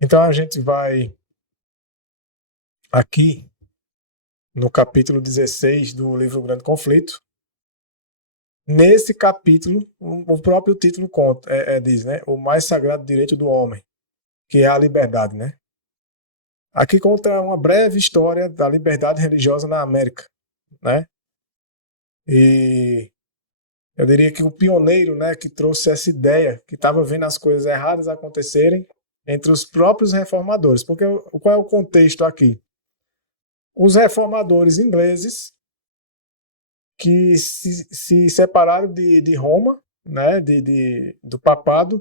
Então a gente vai aqui no capítulo 16 do livro Grande Conflito. Nesse capítulo, o próprio título conta, diz, né? O mais sagrado direito do homem, que é a liberdade, né? Aqui conta uma breve história da liberdade religiosa na América, né? E eu diria que o pioneiro, né, que trouxe essa ideia, que estava vendo as coisas erradas acontecerem entre os próprios reformadores. Porque qual é o contexto aqui? Os reformadores ingleses que se separaram de Roma, né, do papado,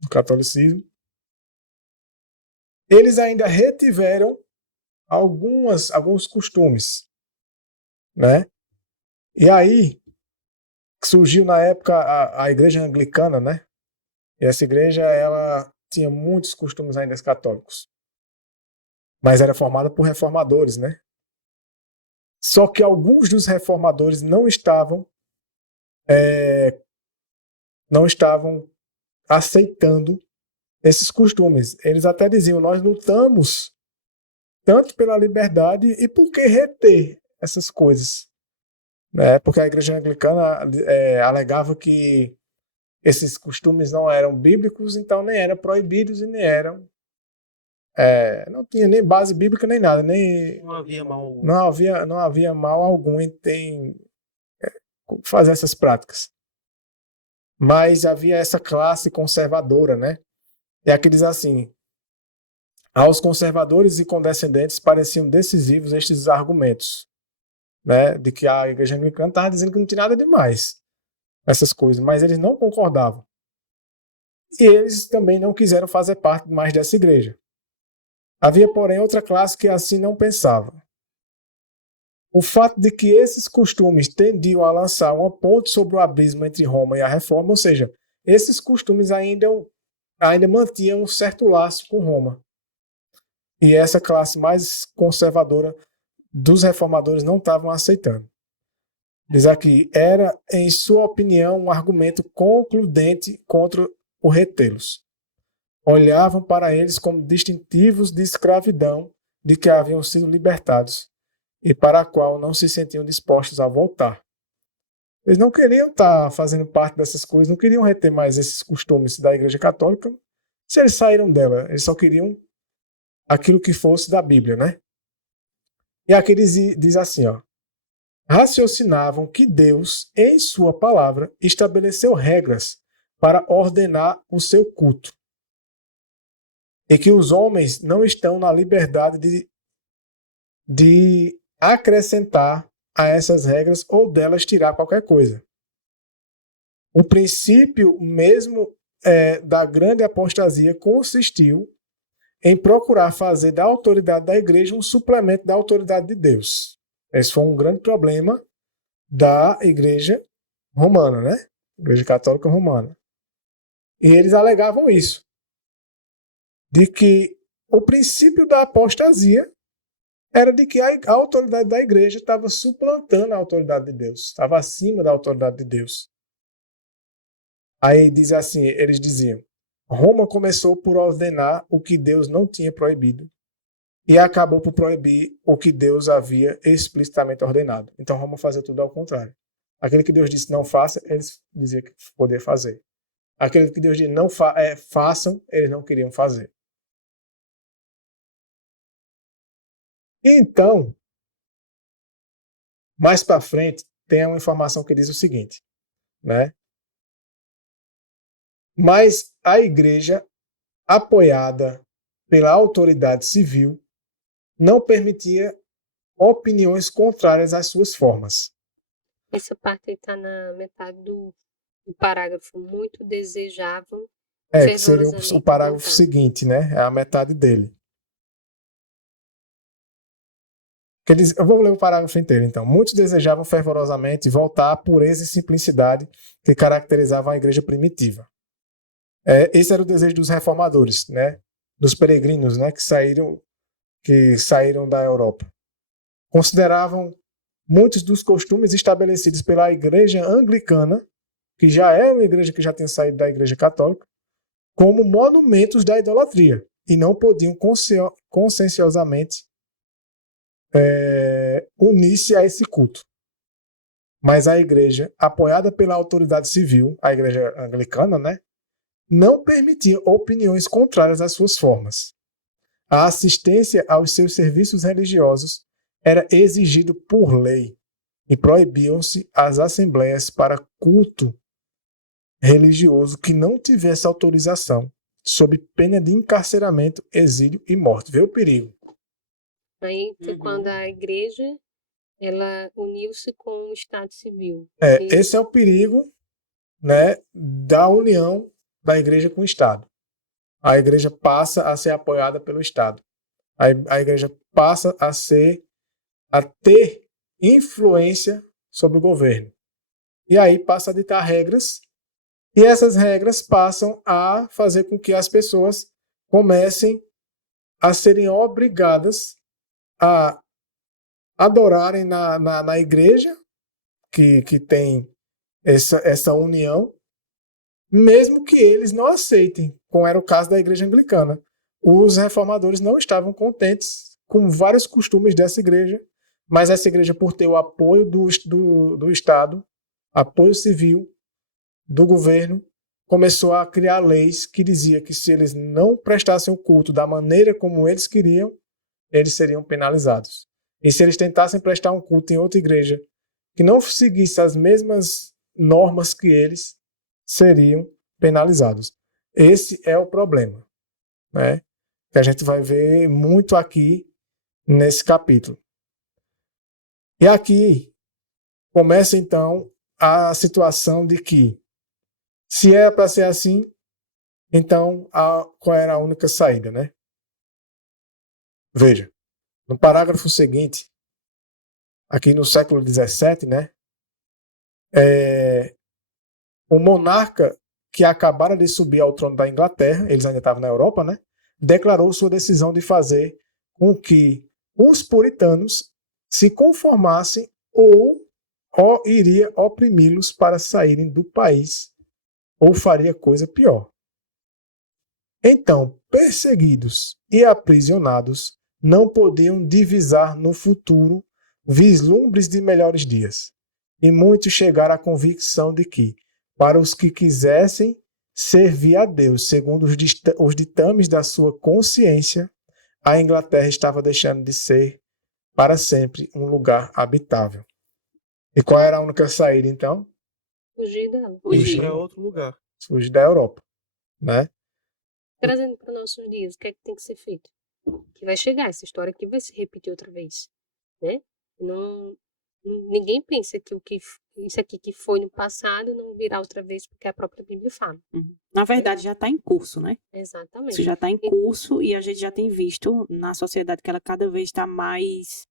do catolicismo, eles ainda retiveram alguns costumes, né? E aí surgiu na época a igreja anglicana, né? E essa igreja, ela tinha muitos costumes ainda católicos, mas era formada por reformadores, né? Só que alguns dos reformadores não estavam aceitando esses costumes. Eles até diziam: nós lutamos tanto pela liberdade e por que reter essas coisas, né? Porque a igreja anglicana alegava que esses costumes não eram bíblicos, então nem eram proibidos e nem eram não tinha nem base bíblica nem nada, nem Não havia mal. não havia mal algum em fazer essas práticas. Mas havia essa classe conservadora, né? E aqui diz assim: aos conservadores e condescendentes pareciam decisivos estes argumentos, né? De que a igreja anglicana estava dizendo que não tinha nada demais essas coisas, mas eles não concordavam. E eles também não quiseram fazer parte mais dessa igreja. Havia, porém, outra classe que assim não pensava. O fato de que esses costumes tendiam a lançar uma ponte sobre o abismo entre Roma e a Reforma, ou seja, esses costumes ainda mantinham um certo laço com Roma. E essa classe mais conservadora dos reformadores não estavam aceitando. Diz aqui: era, em sua opinião, um argumento concludente contra o retê-los. Olhavam para eles como distintivos de escravidão de que haviam sido libertados e para a qual não se sentiam dispostos a voltar. Eles não queriam estar fazendo parte dessas coisas, não queriam reter mais esses costumes da Igreja Católica. Se eles saíram dela, eles só queriam aquilo que fosse da Bíblia, né? E aqui diz assim, ó: raciocinavam que Deus, em sua palavra, estabeleceu regras para ordenar o seu culto, e que os homens não estão na liberdade de acrescentar a essas regras ou delas tirar qualquer coisa. O princípio mesmo da grande apostasia consistiu em procurar fazer da autoridade da igreja um suplemento da autoridade de Deus. Esse foi um grande problema da igreja romana, né? Igreja Católica Romana. E eles alegavam isso, de que o princípio da apostasia era de que a autoridade da igreja estava suplantando a autoridade de Deus, estava acima da autoridade de Deus. Aí diz assim, eles diziam: Roma começou por ordenar o que Deus não tinha proibido e acabou por proibir o que Deus havia explicitamente ordenado. Então Roma fazia tudo ao contrário. Aquele que Deus disse não faça, eles diziam que poder fazer. Aquele que Deus disse não façam, eles não queriam fazer. Então, mais para frente, tem uma informação que diz o seguinte, né? Mas a igreja, apoiada pela autoridade civil, não permitia opiniões contrárias às suas formas. Essa parte está na metade do parágrafo. Muito desejavam Que seria o parágrafo seguinte, né? É a metade dele. Eu vou ler o parágrafo inteiro, então. Muitos desejavam fervorosamente voltar à pureza e simplicidade que caracterizavam a igreja primitiva. Esse era o desejo dos reformadores, né? Dos peregrinos, né? Que saíram da Europa. Consideravam muitos dos costumes estabelecidos pela igreja anglicana, que já era uma igreja que já tinha saído da igreja católica, como monumentos da idolatria. e não podiam conscienciosamente unir-se a esse culto. Mas a igreja, apoiada pela autoridade civil, a igreja anglicana, né, não permitia opiniões contrárias às suas formas. A assistência aos seus serviços religiosos era exigido por lei e proibiam-se as assembleias para culto religioso que não tivesse autorização, sob pena de encarceramento, exílio e morte. Vê o perigo. Aí foi quando a igreja ela uniu-se com o Estado Civil. Esse é o perigo, né, da união da igreja com o Estado. A igreja passa a ser apoiada pelo Estado. A igreja passa a ter influência sobre o governo. E aí passa a ditar regras, e essas regras passam a fazer com que as pessoas comecem a serem obrigadas a adorarem na igreja, que tem essa união, mesmo que eles não aceitem, como era o caso da igreja anglicana. Os reformadores não estavam contentes com vários costumes dessa igreja, mas essa igreja, por ter o apoio do Estado, apoio civil do governo, começou a criar leis que dizia que se eles não prestassem o culto da maneira como eles queriam, eles seriam penalizados. E se eles tentassem prestar um culto em outra igreja que não seguisse as mesmas normas que eles, seriam penalizados. Esse é o problema, né? Que a gente vai ver muito aqui nesse capítulo. E aqui começa então a situação de que, se era para ser assim, então qual era a única saída, né? Veja, no parágrafo seguinte, aqui no século XVII, né? O monarca que acabara de subir ao trono da Inglaterra, eles ainda estavam na Europa, né? Declarou sua decisão de fazer com que os puritanos se conformassem ou iria oprimi-los para saírem do país, ou faria coisa pior. Então, perseguidos e aprisionados, não podiam divisar no futuro vislumbres de melhores dias. E muitos chegaram à convicção de que, para os que quisessem servir a Deus segundo os ditames da sua consciência, a Inglaterra estava deixando de ser, para sempre, um lugar habitável. E qual era a única saída, então? Fugir dela. Fugir para outro lugar. Fugir da Europa, né? Trazendo para nossos dias, o que é que tem que ser feito? Que vai chegar, essa história aqui vai se repetir outra vez, né? Ninguém pensa que isso aqui que foi no passado não virá outra vez, porque a própria Bíblia fala. Na verdade, já está em curso, né? Exatamente. Isso já está em curso e a gente já tem visto na sociedade que ela cada vez está mais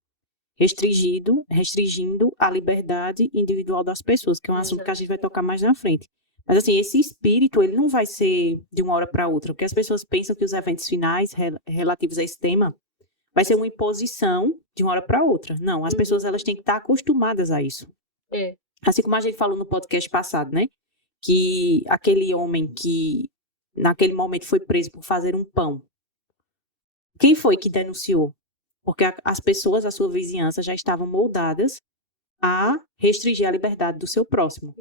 restringindo a liberdade individual das pessoas, que é um assunto que a gente vai tocar mais na frente. Mas, assim, esse espírito, ele não vai ser de uma hora para outra, porque as pessoas pensam que os eventos finais relativos a esse tema vai ser uma imposição de uma hora para outra. Não, as pessoas, elas têm que estar acostumadas a isso. Assim como a gente falou no podcast passado, né? Que aquele homem que, naquele momento, foi preso por fazer um pão. Quem foi que denunciou? Porque as pessoas da sua vizinhança já estavam moldadas a restringir a liberdade do seu próximo.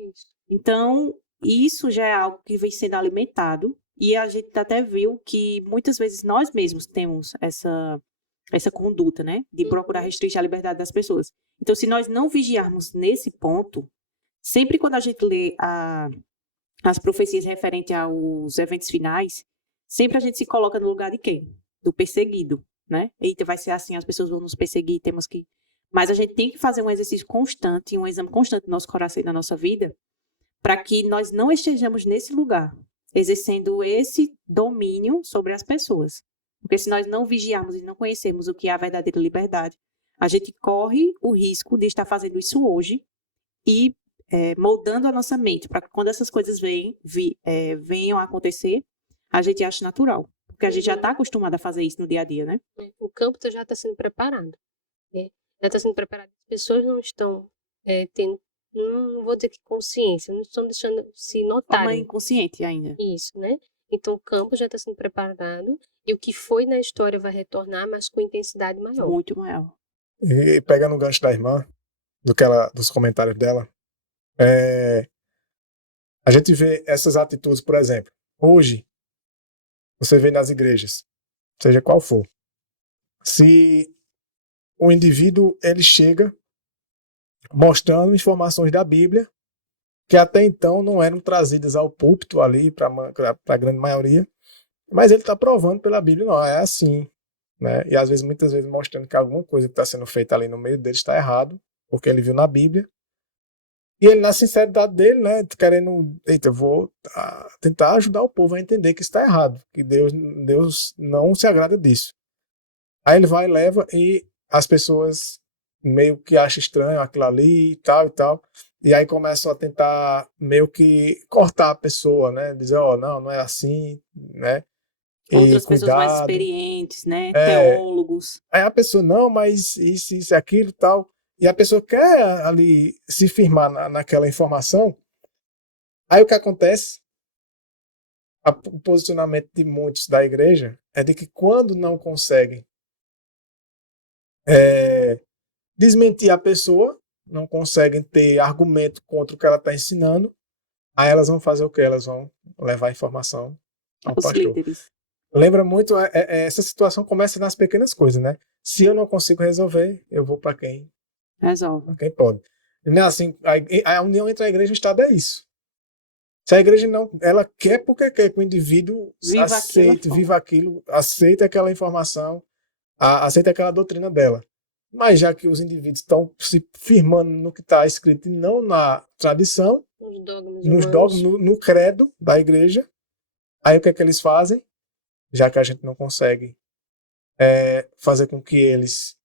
Então, isso já é algo que vem sendo alimentado e a gente até viu que muitas vezes nós mesmos temos essa conduta, né? De procurar restringir a liberdade das pessoas. Então, se nós não vigiarmos nesse ponto, sempre quando a gente lê as profecias referentes aos eventos finais, sempre a gente se coloca no lugar de quem? Do perseguido, né? Eita, vai ser assim, as pessoas vão nos perseguir, temos que... Mas a gente tem que fazer um exercício constante, um exame constante do nosso coração e da nossa vida, para que nós não estejamos nesse lugar, exercendo esse domínio sobre as pessoas. Porque se nós não vigiarmos e não conhecermos o que é a verdadeira liberdade, a gente corre o risco de estar fazendo isso hoje e moldando a nossa mente, para que quando essas coisas venham a acontecer, a gente ache natural. Porque a gente já está acostumado a fazer isso no dia a dia, né? O campo já está sendo preparado. Já está sendo preparado. As pessoas não estão tendo, não vou dizer que consciência, não estão deixando se notarem. Forma inconsciente ainda. Isso, né? Então o campo já está sendo preparado e o que foi na história vai retornar, mas com intensidade maior. Muito maior. E pegando o gancho da irmã, dos comentários dela, a gente vê essas atitudes, por exemplo, hoje, você vê nas igrejas, seja qual for, se o indivíduo ele chega mostrando informações da Bíblia que até então não eram trazidas ao púlpito ali para a grande maioria, mas ele está provando pela Bíblia, não, é assim, né? E às vezes, muitas vezes mostrando que alguma coisa que está sendo feita ali no meio dele está errado, porque ele viu na Bíblia. E ele, na sinceridade dele, né, querendo, eita, eu vou tentar ajudar o povo a entender que está errado, que Deus não se agrada disso. Aí ele vai e leva e as pessoas meio que acham estranho aquilo ali e tal e tal. E aí começam a tentar meio que cortar a pessoa, né? Dizer, não é assim, né? E Outras pessoas mais cuidado. experientes, né? Teólogos. Aí a pessoa, não, mas isso, aquilo e tal. E a pessoa quer ali se firmar naquela informação. Aí o que acontece? O posicionamento de muitos da igreja é de que quando não conseguem desmentir a pessoa, não conseguem ter argumento contra o que ela está ensinando, aí elas vão fazer o quê? Elas vão levar a informação ao pastor. Líderes. Lembra muito, essa situação começa nas pequenas coisas, né? Se eu não consigo resolver, eu vou para quem? Resolve. Pra quem pode. Não é assim, a união entre a igreja e o Estado é isso. Se a igreja não, ela quer porque quer que o indivíduo viva aquilo, aceite aquela informação, aceite aquela doutrina dela. Mas já que os indivíduos estão se firmando no que está escrito e não na tradição, nos dogmas, no credo da igreja, aí o que é que eles fazem? Já que a gente não consegue fazer com que eles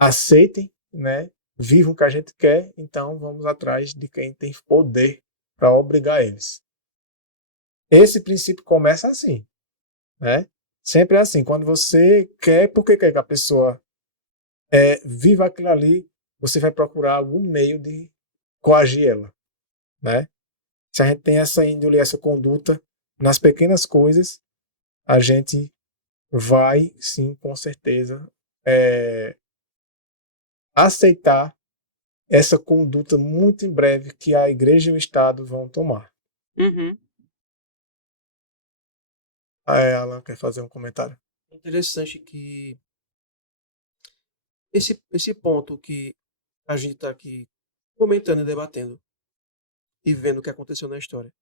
aceitem, né, vivam o que a gente quer, então vamos atrás de quem tem poder para obrigar eles. Esse princípio começa assim, né? Sempre é assim, quando você quer, porque quer que a pessoa viva aquilo ali, você vai procurar algum meio de coagir ela, né? Se a gente tem essa índole, essa conduta nas pequenas coisas, a gente vai, sim, com certeza, aceitar essa conduta muito em breve que a igreja e o Estado vão tomar. Uhum. Alan quer fazer um comentário. Interessante que esse ponto que a gente está aqui comentando e debatendo e vendo o que aconteceu na história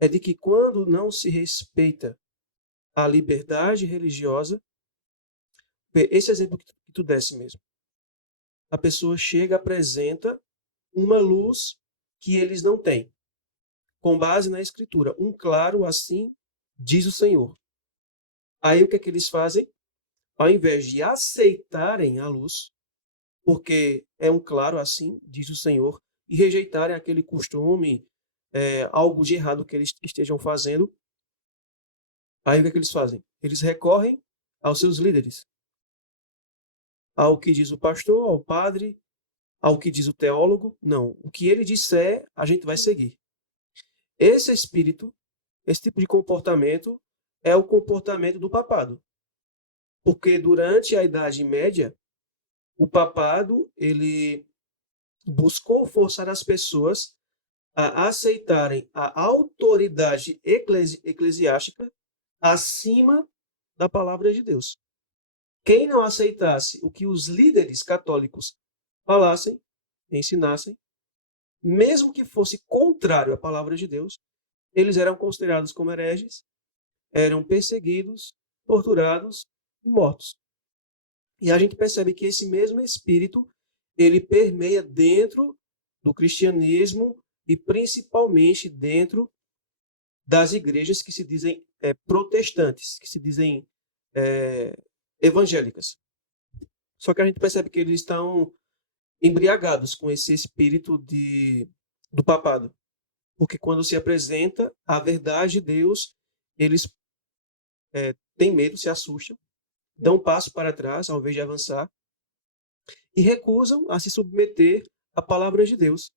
é de que quando não se respeita a liberdade religiosa, esse exemplo que tu desse mesmo, a pessoa chega, apresenta uma luz que eles não têm, com base na Escritura, um claro assim diz o Senhor. Aí o que é que eles fazem? Ao invés de aceitarem a luz, porque é um claro assim, diz o Senhor, e rejeitarem aquele costume, algo de errado que eles estejam fazendo, aí o que é que eles fazem? Eles recorrem aos seus líderes, ao que diz o pastor, ao padre, ao que diz o teólogo. Não, o que ele disser, a gente vai seguir. Esse espírito, esse tipo de comportamento, é o comportamento do papado. Porque durante a Idade Média, o papado, ele buscou forçar as pessoas a aceitarem a autoridade eclesiástica acima da palavra de Deus. Quem não aceitasse o que os líderes católicos falassem, ensinassem, mesmo que fosse contrário à palavra de Deus, eles eram considerados como hereges, eram perseguidos, torturados e mortos. E a gente percebe que esse mesmo espírito, ele permeia dentro do cristianismo e principalmente dentro das igrejas que se dizem protestantes, que se dizem evangélicas. Só que a gente percebe que eles estão embriagados com esse espírito do papado. Porque quando se apresenta a verdade de Deus, eles têm medo, se assustam, dão um passo para trás ao invés de avançar e recusam a se submeter à palavra de Deus.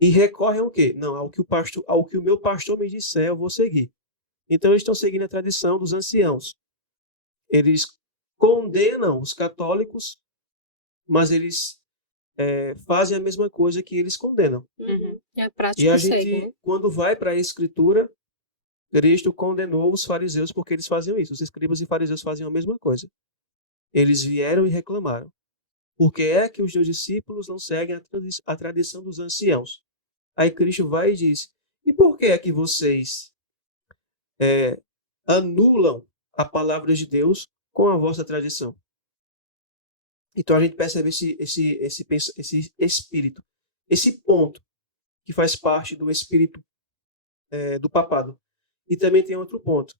E recorrem ao quê? Não, ao que o meu pastor me disser, eu vou seguir. Então, eles estão seguindo a tradição dos anciãos. Eles condenam os católicos, mas eles fazem a mesma coisa que eles condenam. Uhum. É a E prática a segue, gente, né? quando vai para a Escritura, Cristo condenou os fariseus porque eles faziam isso. Os escribas e fariseus faziam a mesma coisa. Eles vieram e reclamaram. Por que é que os teus discípulos não seguem a tradição dos anciãos? Aí Cristo vai e diz, e por que é que vocês anulam a palavra de Deus com a vossa tradição? Então a gente percebe esse espírito, esse ponto que faz parte do espírito do papado. E também tem outro ponto.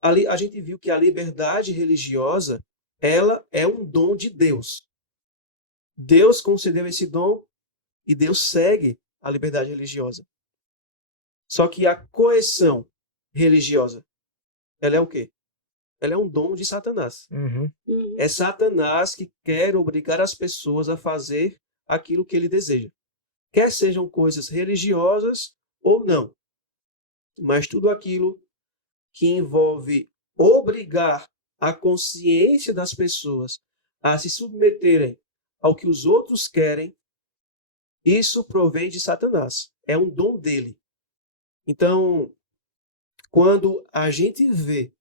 Ali a gente viu que a liberdade religiosa, ela é um dom de Deus. Deus concedeu esse dom e Deus segue a liberdade religiosa. Só que a coerção religiosa, ela é o quê? Ela é um dom de Satanás. Uhum. Uhum. É Satanás que quer obrigar as pessoas a fazer aquilo que ele deseja. Quer sejam coisas religiosas ou não. Mas tudo aquilo que envolve obrigar a consciência das pessoas a se submeterem ao que os outros querem, isso provém de Satanás. É um dom dele. Então, quando a gente vê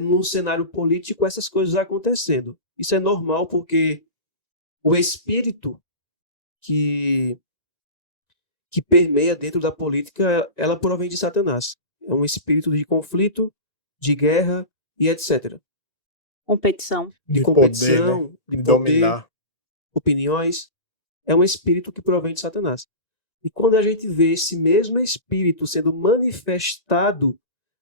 no cenário político essas coisas acontecendo. Isso é normal porque o espírito que permeia dentro da política, ela provém de Satanás. É um espírito de conflito, de guerra e etc. Competição. De De competição, poder, né? de De poder, dominar. opiniões. É um espírito que provém de Satanás. E quando a gente vê esse mesmo espírito sendo manifestado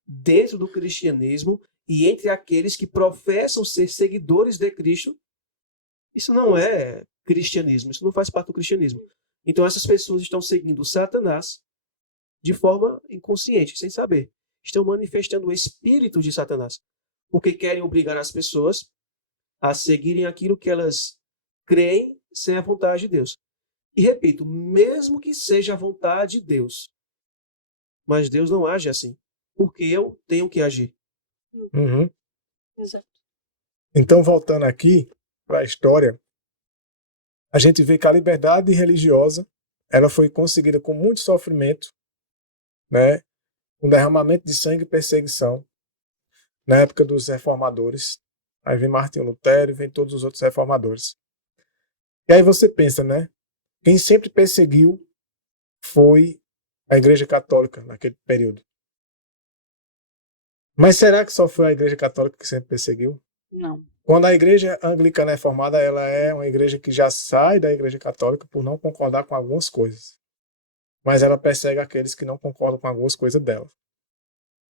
dentro do cristianismo e entre aqueles que professam ser seguidores de Cristo, isso não é cristianismo, isso não faz parte do cristianismo. Então essas pessoas estão seguindo Satanás de forma inconsciente, sem saber. Estão manifestando o espírito de Satanás, porque querem obrigar as pessoas a seguirem aquilo que elas creem sem a vontade de Deus. E repito, mesmo que seja a vontade de Deus, mas Deus não age assim, porque eu tenho que agir. Uhum. Exato. Então, voltando aqui para a história, a gente vê que a liberdade religiosa ela foi conseguida com muito sofrimento, né? Um derramamento de sangue e perseguição na época dos reformadores. Aí vem Martinho Lutero e vem todos os outros reformadores. E aí você pensa, né? Quem sempre perseguiu foi a Igreja Católica naquele período. Mas será que só foi a Igreja Católica que sempre perseguiu? Não. Quando a Igreja Anglicana é formada, ela é uma igreja que já sai da Igreja Católica por não concordar com algumas coisas. Mas ela persegue aqueles que não concordam com algumas coisas dela.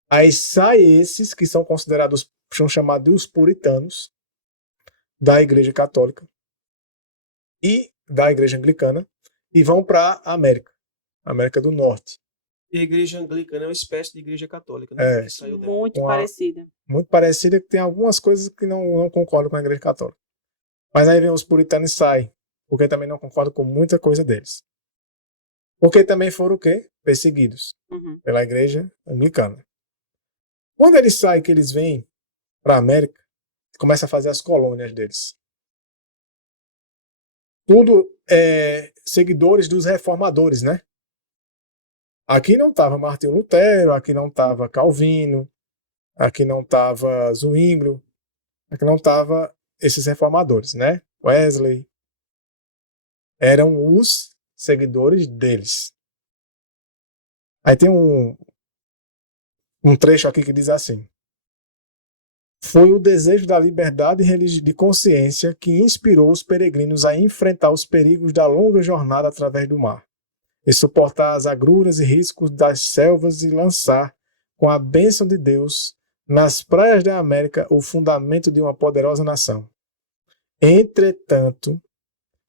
Aí sai esses que são considerados, são chamados de os puritanos da Igreja Católica e da Igreja Anglicana e vão para a América do Norte. E a igreja anglicana é uma espécie de igreja católica, né? É. Que saiu dela. Muito Uma- parecida. Muito parecida, que tem algumas coisas que não concordam com a Igreja Católica. Mas aí vem os puritanos e saem, porque também não concordam com muita coisa deles. Porque também foram o quê? Perseguidos Uhum. pela Igreja Anglicana. Quando eles saem, que eles vêm para a América, começam a fazer as colônias deles. Tudo seguidores dos reformadores, né? Aqui não estava Martinho Lutero, aqui não estava Calvino, aqui não estava Zwinglio, aqui não estava esses reformadores, né? Wesley. Eram os seguidores deles. Aí tem um trecho aqui que diz assim: foi o desejo da liberdade de consciência que inspirou os peregrinos a enfrentar os perigos da longa jornada através do mar, e suportar as agruras e riscos das selvas e lançar, com a bênção de Deus, nas praias da América o fundamento de uma poderosa nação. Entretanto,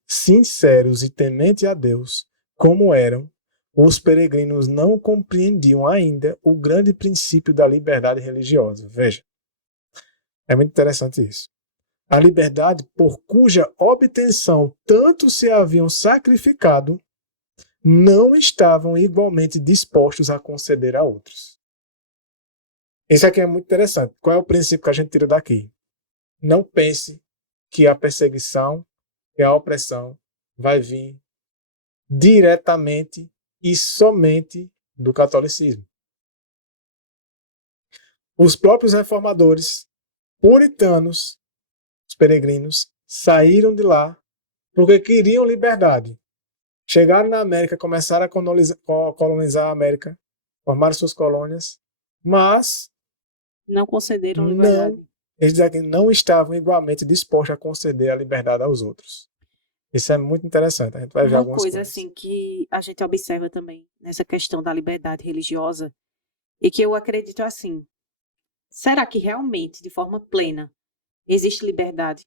sinceros e tementes a Deus, como eram, os peregrinos não compreendiam ainda o grande princípio da liberdade religiosa. Veja, é muito interessante isso. A liberdade por cuja obtenção tanto se haviam sacrificado, não estavam igualmente dispostos a conceder a outros. Isso aqui é muito interessante. Qual é o princípio que a gente tira daqui? Não pense que a perseguição e a opressão vai vir diretamente e somente do catolicismo. Os próprios reformadores, puritanos, os peregrinos, saíram de lá porque queriam liberdade. Chegaram na América, começaram a colonizar a América, formaram suas colônias, mas Não concederam liberdade. eles dizem que não estavam igualmente dispostos a conceder a liberdade aos outros. Isso é muito interessante. A gente vai ver Uma algumas coisa coisas. assim que a gente observa também nessa questão da liberdade religiosa e que eu acredito assim, será que realmente, de forma plena, existe liberdade?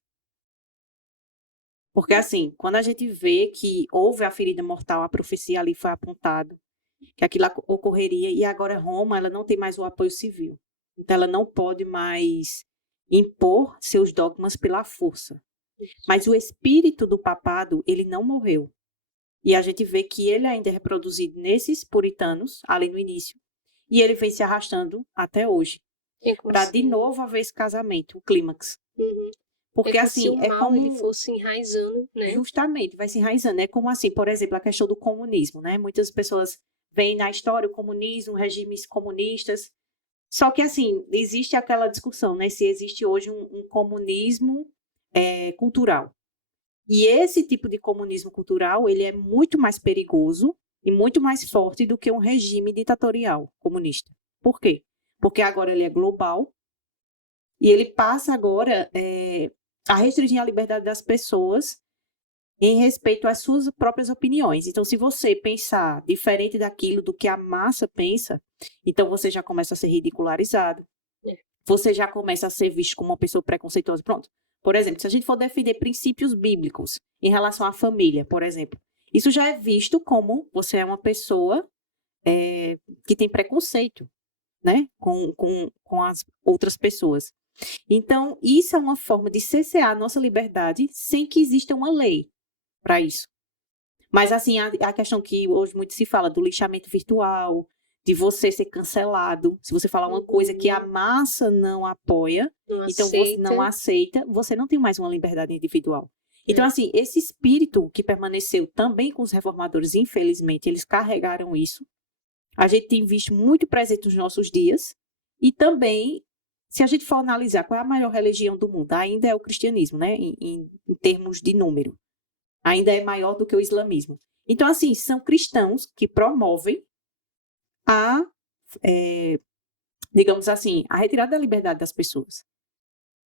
Porque assim, quando a gente vê que houve a ferida mortal, a profecia ali foi apontado, que aquilo ocorreria e agora Roma, ela não tem mais o apoio civil. Então ela não pode mais impor seus dogmas pela força. Mas o espírito do papado, ele não morreu. E a gente vê que ele ainda é reproduzido nesses puritanos, ali no início, e ele vem se arrastando até hoje. Para de novo haver esse casamento, o clímax. Uhum. Porque como assim, se o é mal como ele fosse enraizando, né? justamente, vai se enraizando. É como assim, por exemplo, a questão do comunismo, né? Muitas pessoas veem na história o comunismo, regimes comunistas. Só que assim, existe aquela discussão, né? Se existe hoje um comunismo cultural. E esse tipo de comunismo cultural, ele é muito mais perigoso e muito mais forte do que um regime ditatorial comunista. Por quê? Porque agora ele é global e ele passa agora a restringir a liberdade das pessoas em respeito às suas próprias opiniões. Então, se você pensar diferente daquilo do que a massa pensa, então você já começa a ser ridicularizado. Você já começa a ser visto como uma pessoa preconceituosa. Pronto. Por exemplo, se a gente for defender princípios bíblicos em relação à família, por exemplo, isso já é visto como você é uma pessoa que tem preconceito, né, com as outras pessoas. Então, isso é uma forma de cercear a nossa liberdade sem que exista uma lei para isso. Mas, assim, a questão que hoje muito se fala do lixamento virtual, de você ser cancelado, se você falar uma coisa que a massa não apoia, então você não aceita, você não tem mais uma liberdade individual. Então, assim, esse espírito que permaneceu também com os reformadores, infelizmente, eles carregaram isso. A gente tem visto muito presente nos nossos dias e também, se a gente for analisar qual é a maior religião do mundo, ainda é o cristianismo, né, em termos de número. Ainda é maior do que o islamismo. Então, assim, são cristãos que promovem digamos assim, a retirada da liberdade das pessoas.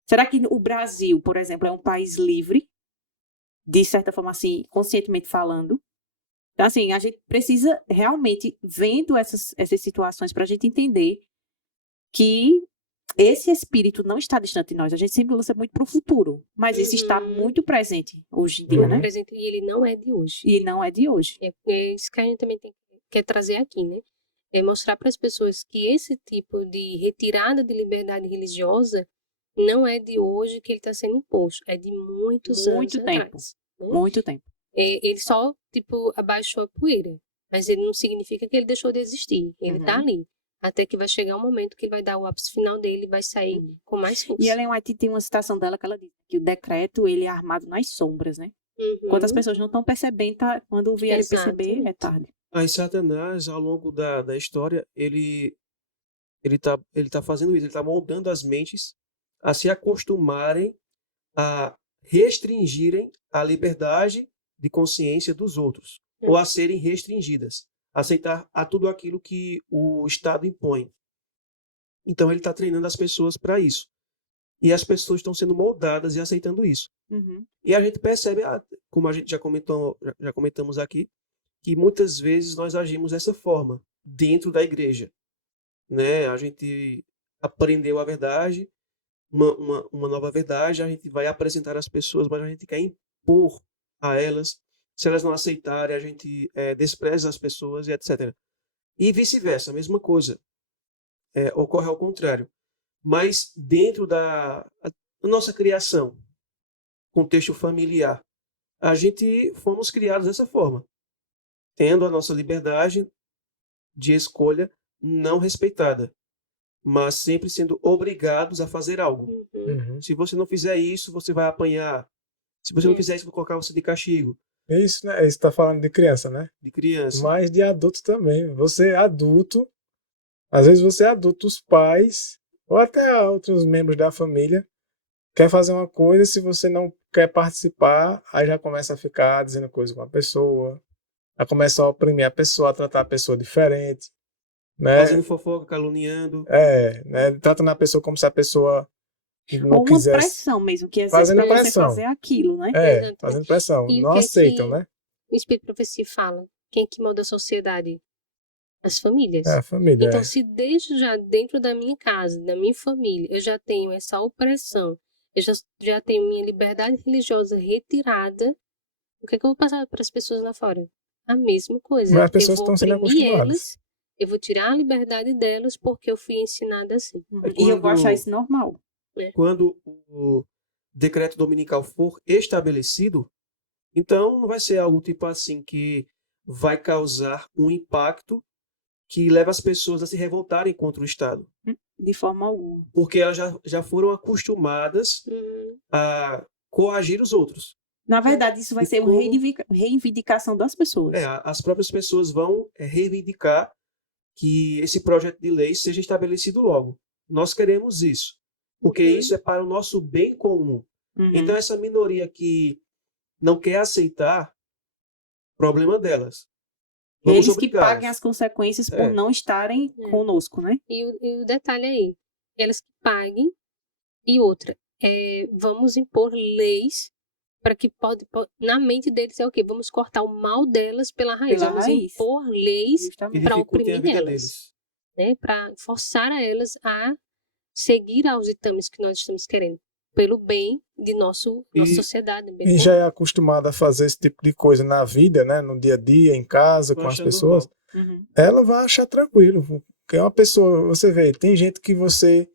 Será que o Brasil, por exemplo, é um país livre, de certa forma assim, conscientemente falando? Então, assim, a gente precisa realmente, vendo essas situações, para a gente entender que esse espírito não está distante de nós. A gente sempre lança muito para o futuro, mas isso está muito presente hoje em dia, né? Presente, e ele não é de hoje. E não é de hoje. É isso que a gente também quer trazer aqui, né? É mostrar para as pessoas que esse tipo de retirada de liberdade religiosa não é de hoje que ele está sendo imposto, é de muitos anos atrás. Né? Muito tempo. Ele só, tipo, abaixou a poeira, mas ele não significa que ele deixou de existir. Ele está ali. Até que vai chegar um momento que ele vai dar o ápice final dele e vai sair com mais força. E Ellen White tem uma citação dela que ela diz que o decreto ele é armado nas sombras, né? Quantas pessoas não estão percebendo, quando vierem perceber, é tarde. Aí Satanás, ao longo da história, ele tá fazendo isso, ele tá moldando as mentes a se acostumarem a restringirem a liberdade de consciência dos outros, ou a serem restringidas, aceitar a tudo aquilo que o Estado impõe. Então ele está treinando as pessoas para isso. E as pessoas estão sendo moldadas e aceitando isso. E a gente percebe, como a gente já comentamos aqui, que muitas vezes nós agimos dessa forma, dentro da igreja. Né? A gente aprendeu a verdade, uma nova verdade, a gente vai apresentar às pessoas, mas a gente quer impor a elas. Se elas não aceitarem, a gente despreza as pessoas e etc. E vice-versa, a mesma coisa. Ocorre ao contrário. Mas dentro da nossa criação, contexto familiar, a gente fomos criados dessa forma, tendo a nossa liberdade de escolha não respeitada. mas sempre sendo obrigados a fazer algo. Uhum. Se você não fizer isso, você vai apanhar. Se você não fizer isso, eu vou colocar você de castigo. Isso, né? Isso tá falando de criança, né? De criança. Mas de adulto também. Você é adulto, às vezes você é adulto, os pais, ou até outros membros da família, quer fazer uma coisa, se você não quer participar, aí já começa a ficar dizendo coisa com a pessoa, já começa a oprimir a pessoa, a tratar a pessoa diferente, né? Fazendo fofoca, caluniando. Né? Tratando a pessoa como se a pessoa não Ou uma quisesse. pressão mesmo, que às vezes Fazendo para você pressão. fazer aquilo, né? Exatamente. Fazendo pressão. E o Não que é aceitam, que né? o Espírito de Profecia fala? Quem que molda a sociedade? As famílias. É a família. Então, se desde já dentro da minha casa, da minha família, eu já tenho essa opressão, eu já tenho minha liberdade religiosa retirada, o que é que eu vou passar para as pessoas lá fora? A mesma coisa. Mas as pessoas Eu vou estão sendo oprimir acostumadas. elas, eu vou tirar a liberdade delas porque eu fui ensinada assim. E eu vou achar isso normal. Quando o decreto dominical for estabelecido, então não vai ser algo tipo assim que vai causar um impacto que leva as pessoas a se revoltarem contra o Estado. De forma alguma. Porque elas já foram acostumadas a coagir os outros. Na verdade, isso vai E ser uma reivindicação das pessoas. As próprias pessoas vão reivindicar que esse projeto de lei seja estabelecido logo. Nós queremos isso, porque isso é para o nosso bem comum. Então, essa minoria que não quer aceitar, problema delas. Vamos Eles que obrigá-las. paguem as consequências por não estarem conosco, né? E o detalhe aí, elas que paguem, e outra, vamos impor leis para que na mente deles é o quê? Vamos cortar o mal delas pela raiz. Vamos impor leis para oprimir elas, né? Para forçar a elas a seguir aos ditames que nós estamos querendo, pelo bem de nossa sociedade. E já é acostumada a fazer esse tipo de coisa na vida, né? No dia a dia, em casa, com as pessoas. Ela vai achar tranquilo. Porque é uma pessoa, você vê, tem gente que você,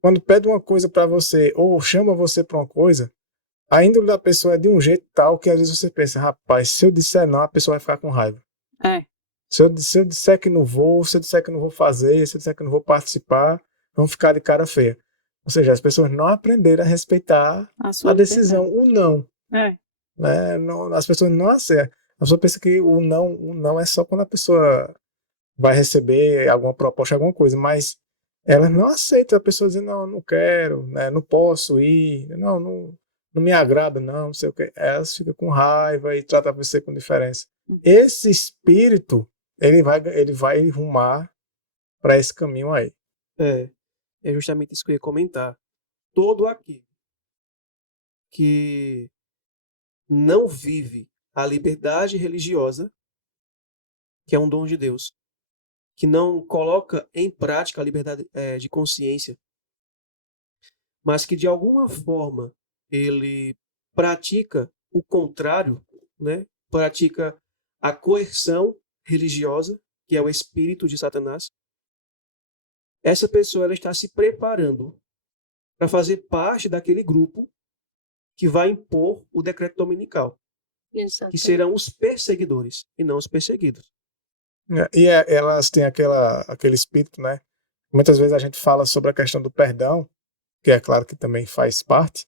quando pede uma coisa para você, ou chama você para uma coisa, a índole da pessoa é de um jeito tal que às vezes você pensa, rapaz, se eu disser não, a pessoa vai ficar com raiva. Se eu disser que não vou, se eu disser que não vou fazer, se eu disser que não vou participar, vão ficar de cara feia. Ou seja, as pessoas não aprenderam a respeitar a decisão, o não. Né? Não, as pessoas não acertam. A pessoa pensa que o não é só quando a pessoa vai receber alguma proposta, alguma coisa, mas elas não aceitam a pessoa dizer, não quero, né? Não posso ir, não me agrada, não sei o que. Elas ficam com raiva e tratam você com diferença. Esse espírito, ele vai rumar para esse caminho aí. É justamente isso que eu ia comentar. Todo aquele que não vive a liberdade religiosa, que é um dom de Deus, que não coloca em prática a liberdade de consciência, mas que de alguma forma ele pratica o contrário, né? Pratica a coerção religiosa, que é o espírito de Satanás, essa pessoa ela está se preparando para fazer parte daquele grupo que vai impor o decreto dominical, que serão os perseguidores e não os perseguidos. E elas têm aquele espírito, né? Muitas vezes a gente fala sobre a questão do perdão, que é claro que também faz parte,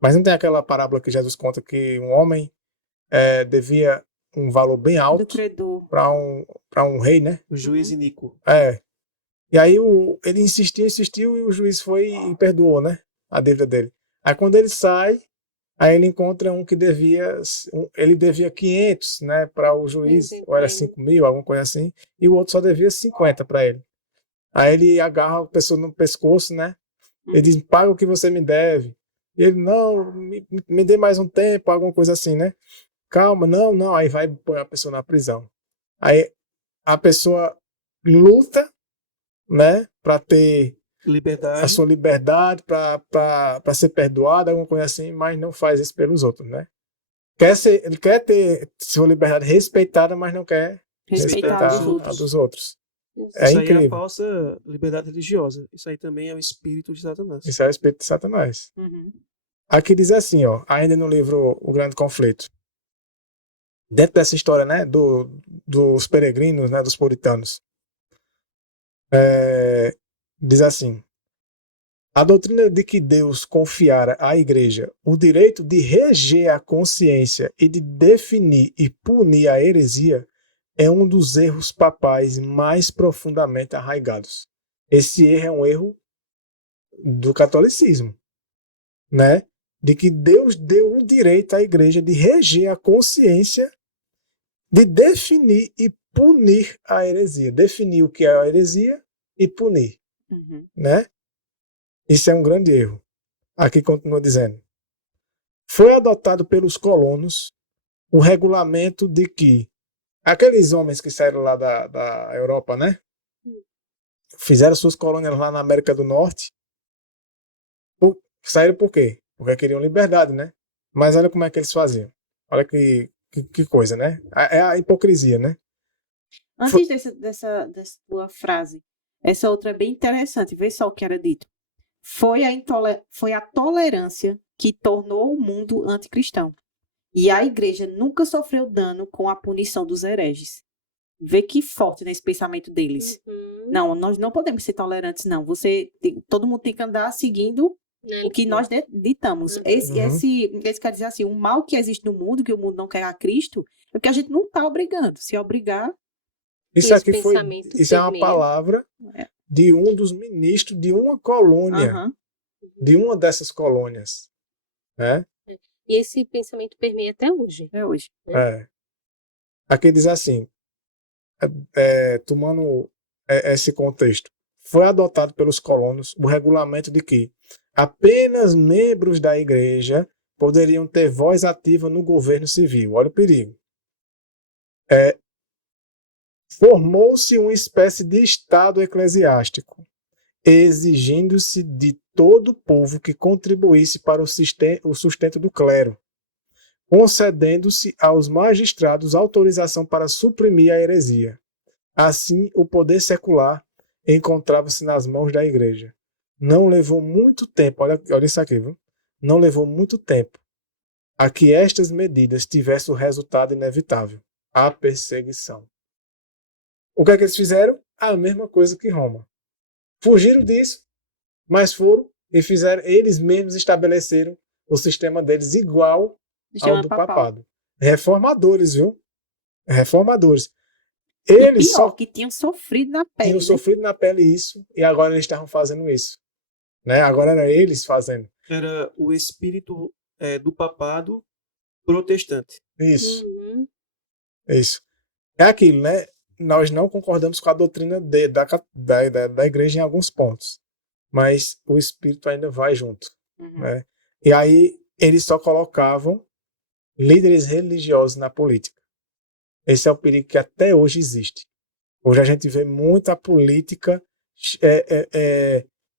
mas não tem aquela parábola que Jesus conta que um homem devia um valor bem alto para um rei, né? O juiz iníquo. E aí ele insistiu e o juiz foi e perdoou, né? A dívida dele. Aí quando ele sai, aí ele encontra um que ele devia 500, né, para o juiz, ou era 5.000, alguma coisa assim, e o outro só devia 50 para ele. Aí ele agarra a pessoa no pescoço, né? Ele diz, paga o que você me deve. E ele, não, me dê mais um tempo, alguma coisa assim, né? Calma, não. Aí vai pôr a pessoa na prisão. Aí a pessoa luta, né, para ter a sua liberdade, para ser perdoada, alguma coisa assim, mas não faz isso pelos outros, né? Ele quer ter sua liberdade respeitada, mas não quer respeitar a dos outros. Isso aí é a falsa liberdade religiosa. Isso aí também é o espírito de Satanás. Isso é o espírito de Satanás. Aqui diz assim, ainda no livro O Grande Conflito. Dentro dessa história, né, dos peregrinos, né, dos puritanos. Diz assim: a doutrina de que Deus confiara à Igreja o direito de reger a consciência e de definir e punir a heresia é um dos erros papais mais profundamente arraigados. Esse erro é um erro do catolicismo, né? De que Deus deu o direito à Igreja de reger a consciência, de definir e punir a heresia. Definir o que é a heresia e punir, né? Isso é um grande erro. Aqui continua dizendo: foi adotado pelos colonos o regulamento de que aqueles homens que saíram lá da Europa, né? Fizeram suas colônias lá na América do Norte. Saíram por quê? Porque queriam liberdade, né? Mas olha como é que eles faziam. Olha que coisa, né? É a hipocrisia, né? Antes dessa tua frase, essa outra é bem interessante. Vê só o que era dito. Foi a tolerância que tornou o mundo anticristão. E a igreja nunca sofreu dano com a punição dos hereges. Vê que forte nesse pensamento deles. Não, nós não podemos ser tolerantes, não. Todo mundo tem que andar seguindo o que nós ditamos. Esse quer dizer assim, o mal que existe no mundo, que o mundo não quer a Cristo, é porque a gente não está obrigando. Se obrigar... Isso é uma palavra de um dos ministros de uma colônia, de uma dessas colônias, né? E esse pensamento permeia até hoje. É hoje. Aqui diz assim, tomando esse contexto, foi adotado pelos colonos o regulamento de que apenas membros da igreja poderiam ter voz ativa no governo civil. Olha o perigo. Formou-se uma espécie de estado eclesiástico, exigindo-se de todo o povo que contribuísse para o sustento do clero, concedendo-se aos magistrados autorização para suprimir a heresia. Assim, o poder secular encontrava-se nas mãos da igreja. Não levou muito tempo, olha isso aqui, viu? Não levou muito tempo a que estas medidas tivessem o resultado inevitável, a perseguição. O que é que eles fizeram? A mesma coisa que Roma. Fugiram disso, mas foram e fizeram, eles mesmos estabeleceram o sistema deles igual ao do papado. Reformadores, viu? Reformadores. Eles que tinham sofrido na pele. Tinham sofrido na pele isso, e agora eles estavam fazendo isso. Né? Agora era eles fazendo. Era o espírito do papado protestante. Isso. Isso. É aquilo, né? Nós não concordamos com a doutrina da igreja em alguns pontos, mas o espírito ainda vai junto. Né? E aí eles só colocavam líderes religiosos na política. Esse é o perigo que até hoje existe. Hoje a gente vê muita política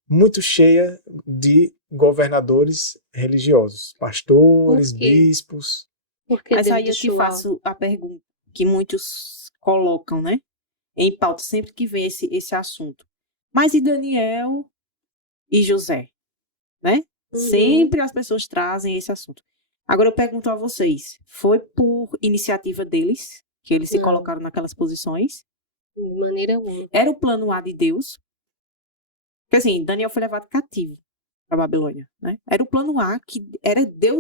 muito cheia de governadores religiosos, pastores, bispos. Mas aí eu te faço a pergunta que muitos colocam, né, em pauta sempre que vem esse assunto. Mas e Daniel e José, né? Sempre as pessoas trazem esse assunto. Agora eu pergunto a vocês, foi por iniciativa deles que eles se colocaram naquelas posições? De maneira alguma. Era o plano A de Deus? Porque assim, Daniel foi levado cativo para Babilônia, né? Era o plano A,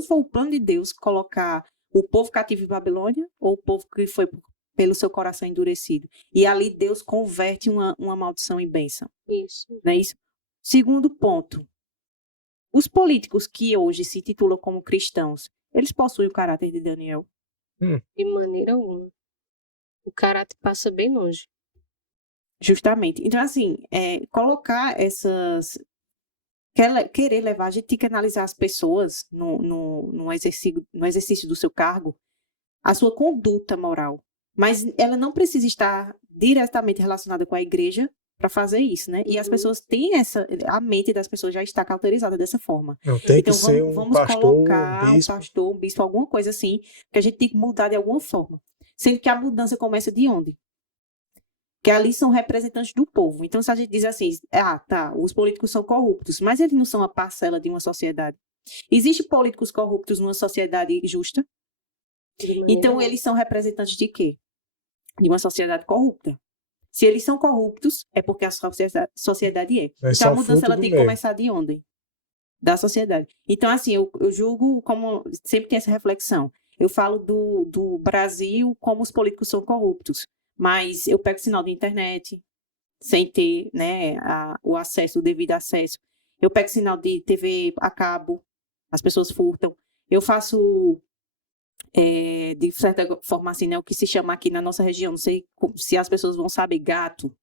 foi o plano de Deus colocar o povo cativo em Babilônia, ou o povo que foi pelo seu coração endurecido. E ali Deus converte uma maldição em bênção. Isso. Não é isso? Segundo ponto. Os políticos que hoje se titulam como cristãos, eles possuem o caráter de Daniel? De maneira alguma. O caráter passa bem longe. Justamente. Então, assim, colocar essas... Querer levar, a gente tem que analisar as pessoas no exercício do seu cargo, a sua conduta moral. Mas ela não precisa estar diretamente relacionada com a igreja para fazer isso, né? E as pessoas têm a mente das pessoas já está cauterizada dessa forma. Não tem então, que ser vamos colocar um pastor, um bispo, alguma coisa assim, que a gente tem que mudar de alguma forma. Sendo que a mudança começa de onde? Que ali são representantes do povo. Então, se a gente diz assim, os políticos são corruptos, mas eles não são a parcela de uma sociedade. Existem políticos corruptos numa sociedade justa? Então, eles são representantes de quê? De uma sociedade corrupta. Se eles são corruptos, é porque a sociedade é. Eles Então, a são mudança fruto ela do tem que meio. começar de onde? Da sociedade. Então, assim, eu julgo como... Sempre tem essa reflexão. Eu falo do Brasil como os políticos são corruptos. Mas eu pego sinal de internet, sem ter, né, o acesso, o devido acesso. Eu pego sinal de TV a cabo, as pessoas furtam. Eu faço, de certa forma, assim, né, o que se chama aqui na nossa região, não sei se as pessoas vão saber, gato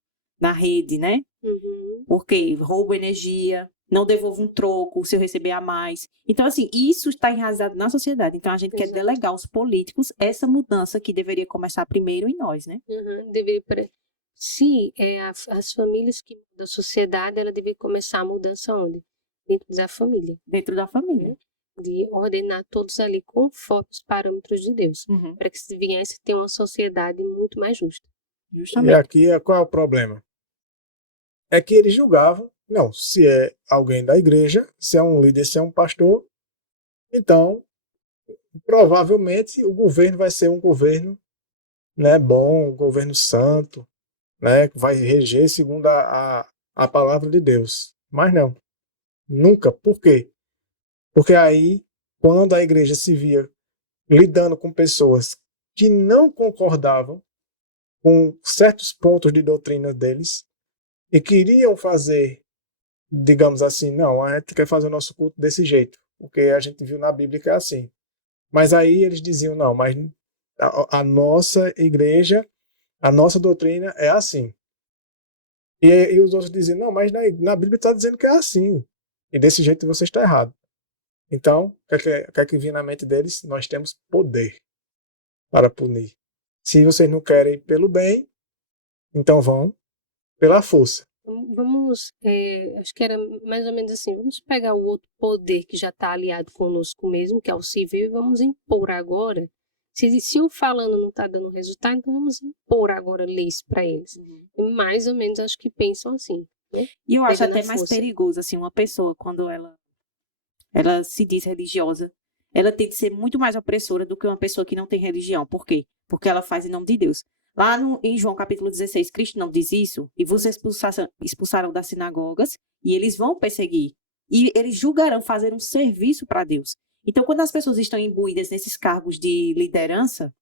na rede, né? Uhum. Porque roubo energia, não devolvo um troco se eu receber a mais. Então, assim, isso está enraizado na sociedade. Então, a gente quer Exato. delegar aos políticos essa mudança que deveria começar primeiro em nós, né? Uhum. Sim, as famílias da sociedade, ela deveria começar a mudança onde? Dentro da família. Dentro da família. De ordenar todos ali conforme os parâmetros de Deus. Uhum. Para que se viesse ter uma sociedade muito mais justa. E Justamente. aqui, qual é o problema? É que eles julgavam, não, se é alguém da igreja, se é um líder, se é um pastor, então, provavelmente, o governo vai ser um governo, né, bom, um governo santo, né, que vai reger segundo a palavra de Deus. Mas não, nunca. Por quê? Porque aí, quando a igreja se via lidando com pessoas que não concordavam com certos pontos de doutrina deles e queriam fazer, digamos assim, não, a gente quer fazer o nosso culto desse jeito, porque a gente viu na Bíblia que é assim. Mas aí eles diziam, não, mas a nossa igreja, a nossa doutrina é assim. E os outros diziam, não, mas na Bíblia está dizendo que é assim. E desse jeito você está errado. Então, o que é que vinha na mente deles? Nós temos poder para punir. Se vocês não querem pelo bem, então vão pela força. Vamos, acho que era mais ou menos assim, vamos pegar o outro poder que já está aliado conosco mesmo, que é o civil, e vamos impor agora. Se o falando não está dando resultado, então vamos impor agora leis para eles. E mais ou menos acho que pensam assim, né? E eu acho Pegando até a mais força. perigoso, assim, uma pessoa, quando ela se diz religiosa, ela tem de ser muito mais opressora do que uma pessoa que não tem religião. Por quê? Porque ela faz em nome de Deus. Lá em João capítulo 16, Cristo não diz isso, e vos expulsaram das sinagogas, e eles vão perseguir. E eles julgarão fazer um serviço para Deus. Então, quando as pessoas estão imbuídas nesses cargos de liderança,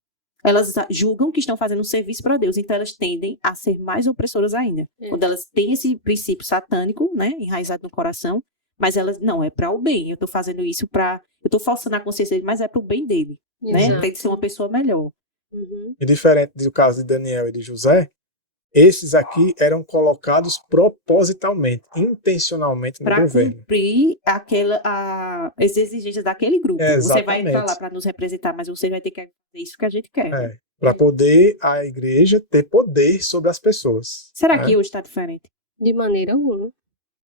elas julgam que estão fazendo um serviço para Deus, então elas tendem a ser mais opressoras ainda. Quando elas têm esse princípio satânico, né, enraizado no coração, mas elas, não, é para o bem, eu estou fazendo isso eu estou forçando a consciência dele, mas é para o bem dele, né, Exato. para ele ser uma pessoa melhor. Uhum. E diferente do caso de Daniel e de José, esses aqui eram colocados propositalmente, intencionalmente no Para governo. cumprir as exigências daquele grupo. Você vai entrar lá Exatamente. para nos representar, mas você vai ter que fazer isso que a gente quer. Né? Para poder a igreja ter poder sobre as pessoas. Será né? que hoje está diferente? De maneira alguma.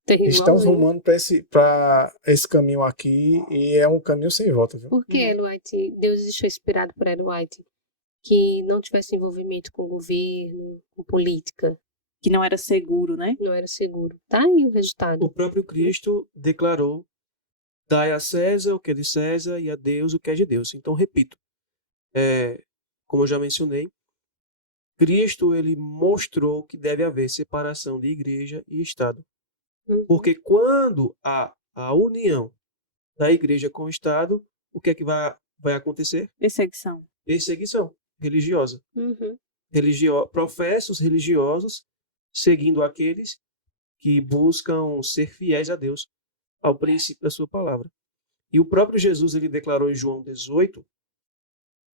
Tem Estamos igualzinho. rumando para esse caminho aqui e é um caminho sem volta, viu? Por que Ellen White, Deus deixou inspirado por Ellen White, que não tivesse envolvimento com o governo, com política, Que não era seguro, né? não era seguro. Tá aí o resultado. O próprio Cristo declarou: dai a César o que é de César e a Deus o que é de Deus. Então, repito, como eu já mencionei, Cristo ele mostrou que deve haver separação de igreja e Estado. Uhum. Porque quando há a união da igreja com o Estado, o que é que vai acontecer? Perseguição. Perseguição religiosa. Uhum. Professos religiosos seguindo aqueles que buscam ser fiéis a Deus, ao princípio da sua palavra. E o próprio Jesus ele declarou em João 18,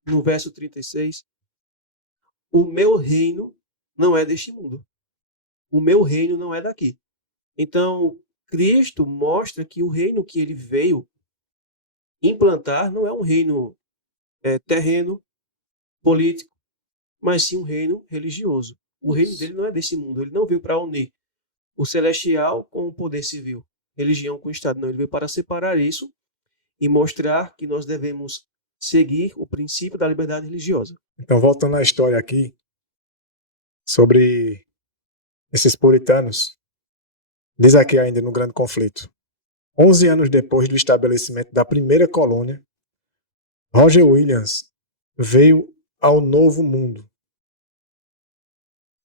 no verso 36, o meu reino não é deste mundo. O meu reino não é daqui. Então, Cristo mostra que o reino que ele veio implantar não é um reino terreno, político, mas sim um reino religioso. O reino dele não é desse mundo. Ele não veio para unir o celestial com o poder civil, religião com o Estado. Não, ele veio para separar isso e mostrar que nós devemos seguir o princípio da liberdade religiosa. Então, voltando à história aqui, sobre esses puritanos, diz aqui ainda no Grande Conflito, 11 anos depois do estabelecimento da primeira colônia, Roger Williams veio ao Novo Mundo.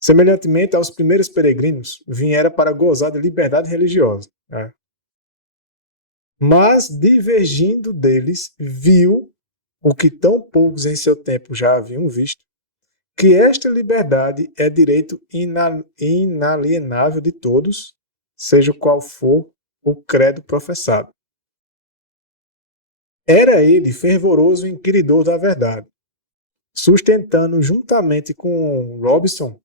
Semelhantemente aos primeiros peregrinos, viera para gozar de liberdade religiosa. Né? Mas, divergindo deles, viu o que tão poucos em seu tempo já haviam visto, que esta liberdade é direito inalienável de todos, seja qual for o credo professado. Era ele fervoroso inquiridor da verdade, sustentando juntamente com Robson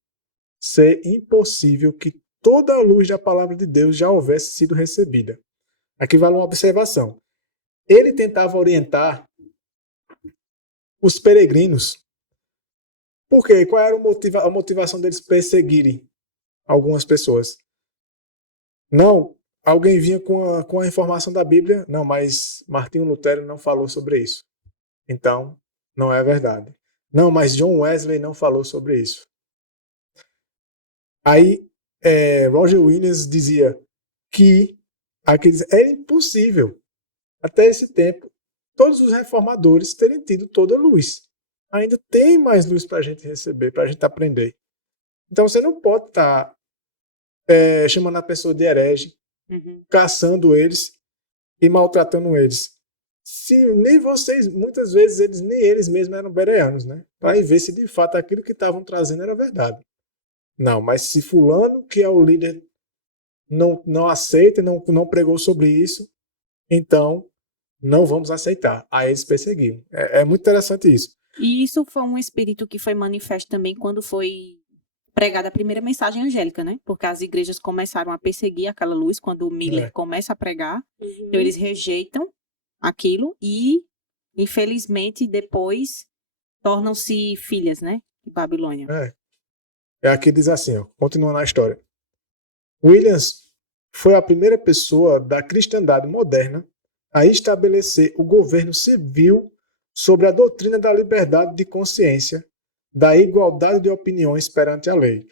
ser impossível que toda a luz da palavra de Deus já houvesse sido recebida. Aqui vale uma observação. Ele tentava orientar os peregrinos. Por quê? Qual era a motivação deles perseguirem algumas pessoas? Não, alguém vinha com a informação da Bíblia, não, mas Martinho Lutero não falou sobre isso. Então, não é verdade. Não, mas John Wesley não falou sobre isso. Aí, Roger Williams dizia que era impossível, até esse tempo, todos os reformadores terem tido toda a luz. Ainda tem mais luz para a gente receber, para a gente aprender. Então, você não pode estar chamando a pessoa de herege, caçando eles e maltratando eles. Se nem vocês, muitas vezes, nem eles mesmos eram bereanos, né? Para ver se de fato aquilo que estavam trazendo era verdade. Não, mas se fulano, que é o líder, não aceita, não pregou sobre isso, então não vamos aceitar. Aí eles perseguiam. É muito interessante isso. E isso foi um espírito que foi manifesto também quando foi pregada a primeira mensagem angélica, né? Porque as igrejas começaram a perseguir aquela luz quando o Miller começa a pregar. Então eles rejeitam aquilo e, infelizmente, depois tornam-se filhas, né? De Babilônia. Aqui diz assim, continuando a história. Williams foi a primeira pessoa da cristandade moderna a estabelecer o governo civil sobre a doutrina da liberdade de consciência, da igualdade de opiniões perante a lei.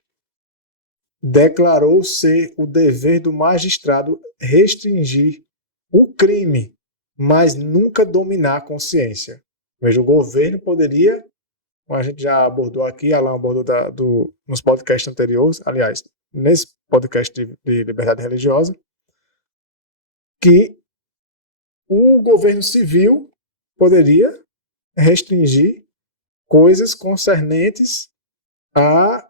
Declarou ser o dever do magistrado restringir o crime, mas nunca dominar a consciência. Veja, o governo poderia, como a gente já abordou aqui, Alan abordou nos podcasts anteriores, aliás, nesse podcast de liberdade religiosa, que o governo civil poderia restringir coisas concernentes a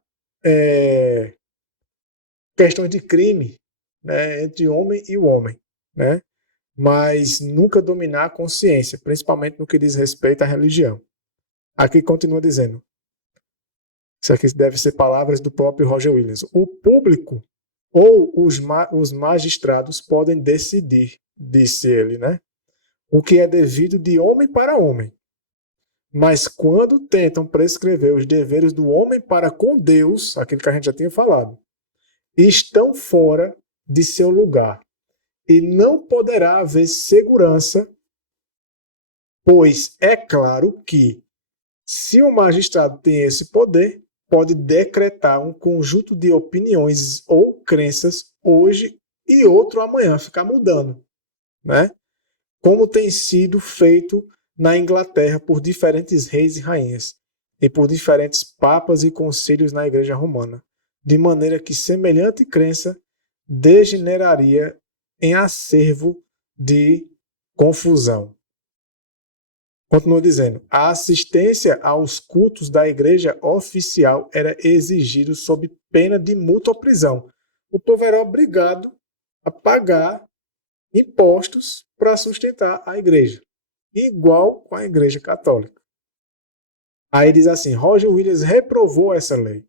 questões de crime, né, entre homem e o homem, né, mas nunca dominar a consciência, principalmente no que diz respeito à religião. Aqui continua dizendo, isso aqui deve ser palavras do próprio Roger Williams, o público ou os magistrados podem decidir, disse ele, né, o que é devido de homem para homem. Mas quando tentam prescrever os deveres do homem para com Deus, aquilo que a gente já tinha falado, estão fora de seu lugar. E não poderá haver segurança, pois é claro que, se o magistrado tem esse poder, pode decretar um conjunto de opiniões ou crenças hoje e outro amanhã, ficar mudando, né? Como tem sido feito na Inglaterra por diferentes reis e rainhas, e por diferentes papas e concílios na Igreja Romana, de maneira que semelhante crença degeneraria em acervo de confusão. Continua dizendo, a assistência aos cultos da igreja oficial era exigido sob pena de multa ou prisão. O povo era obrigado a pagar impostos para sustentar a igreja, igual com a igreja católica. Aí diz assim, Roger Williams reprovou essa lei.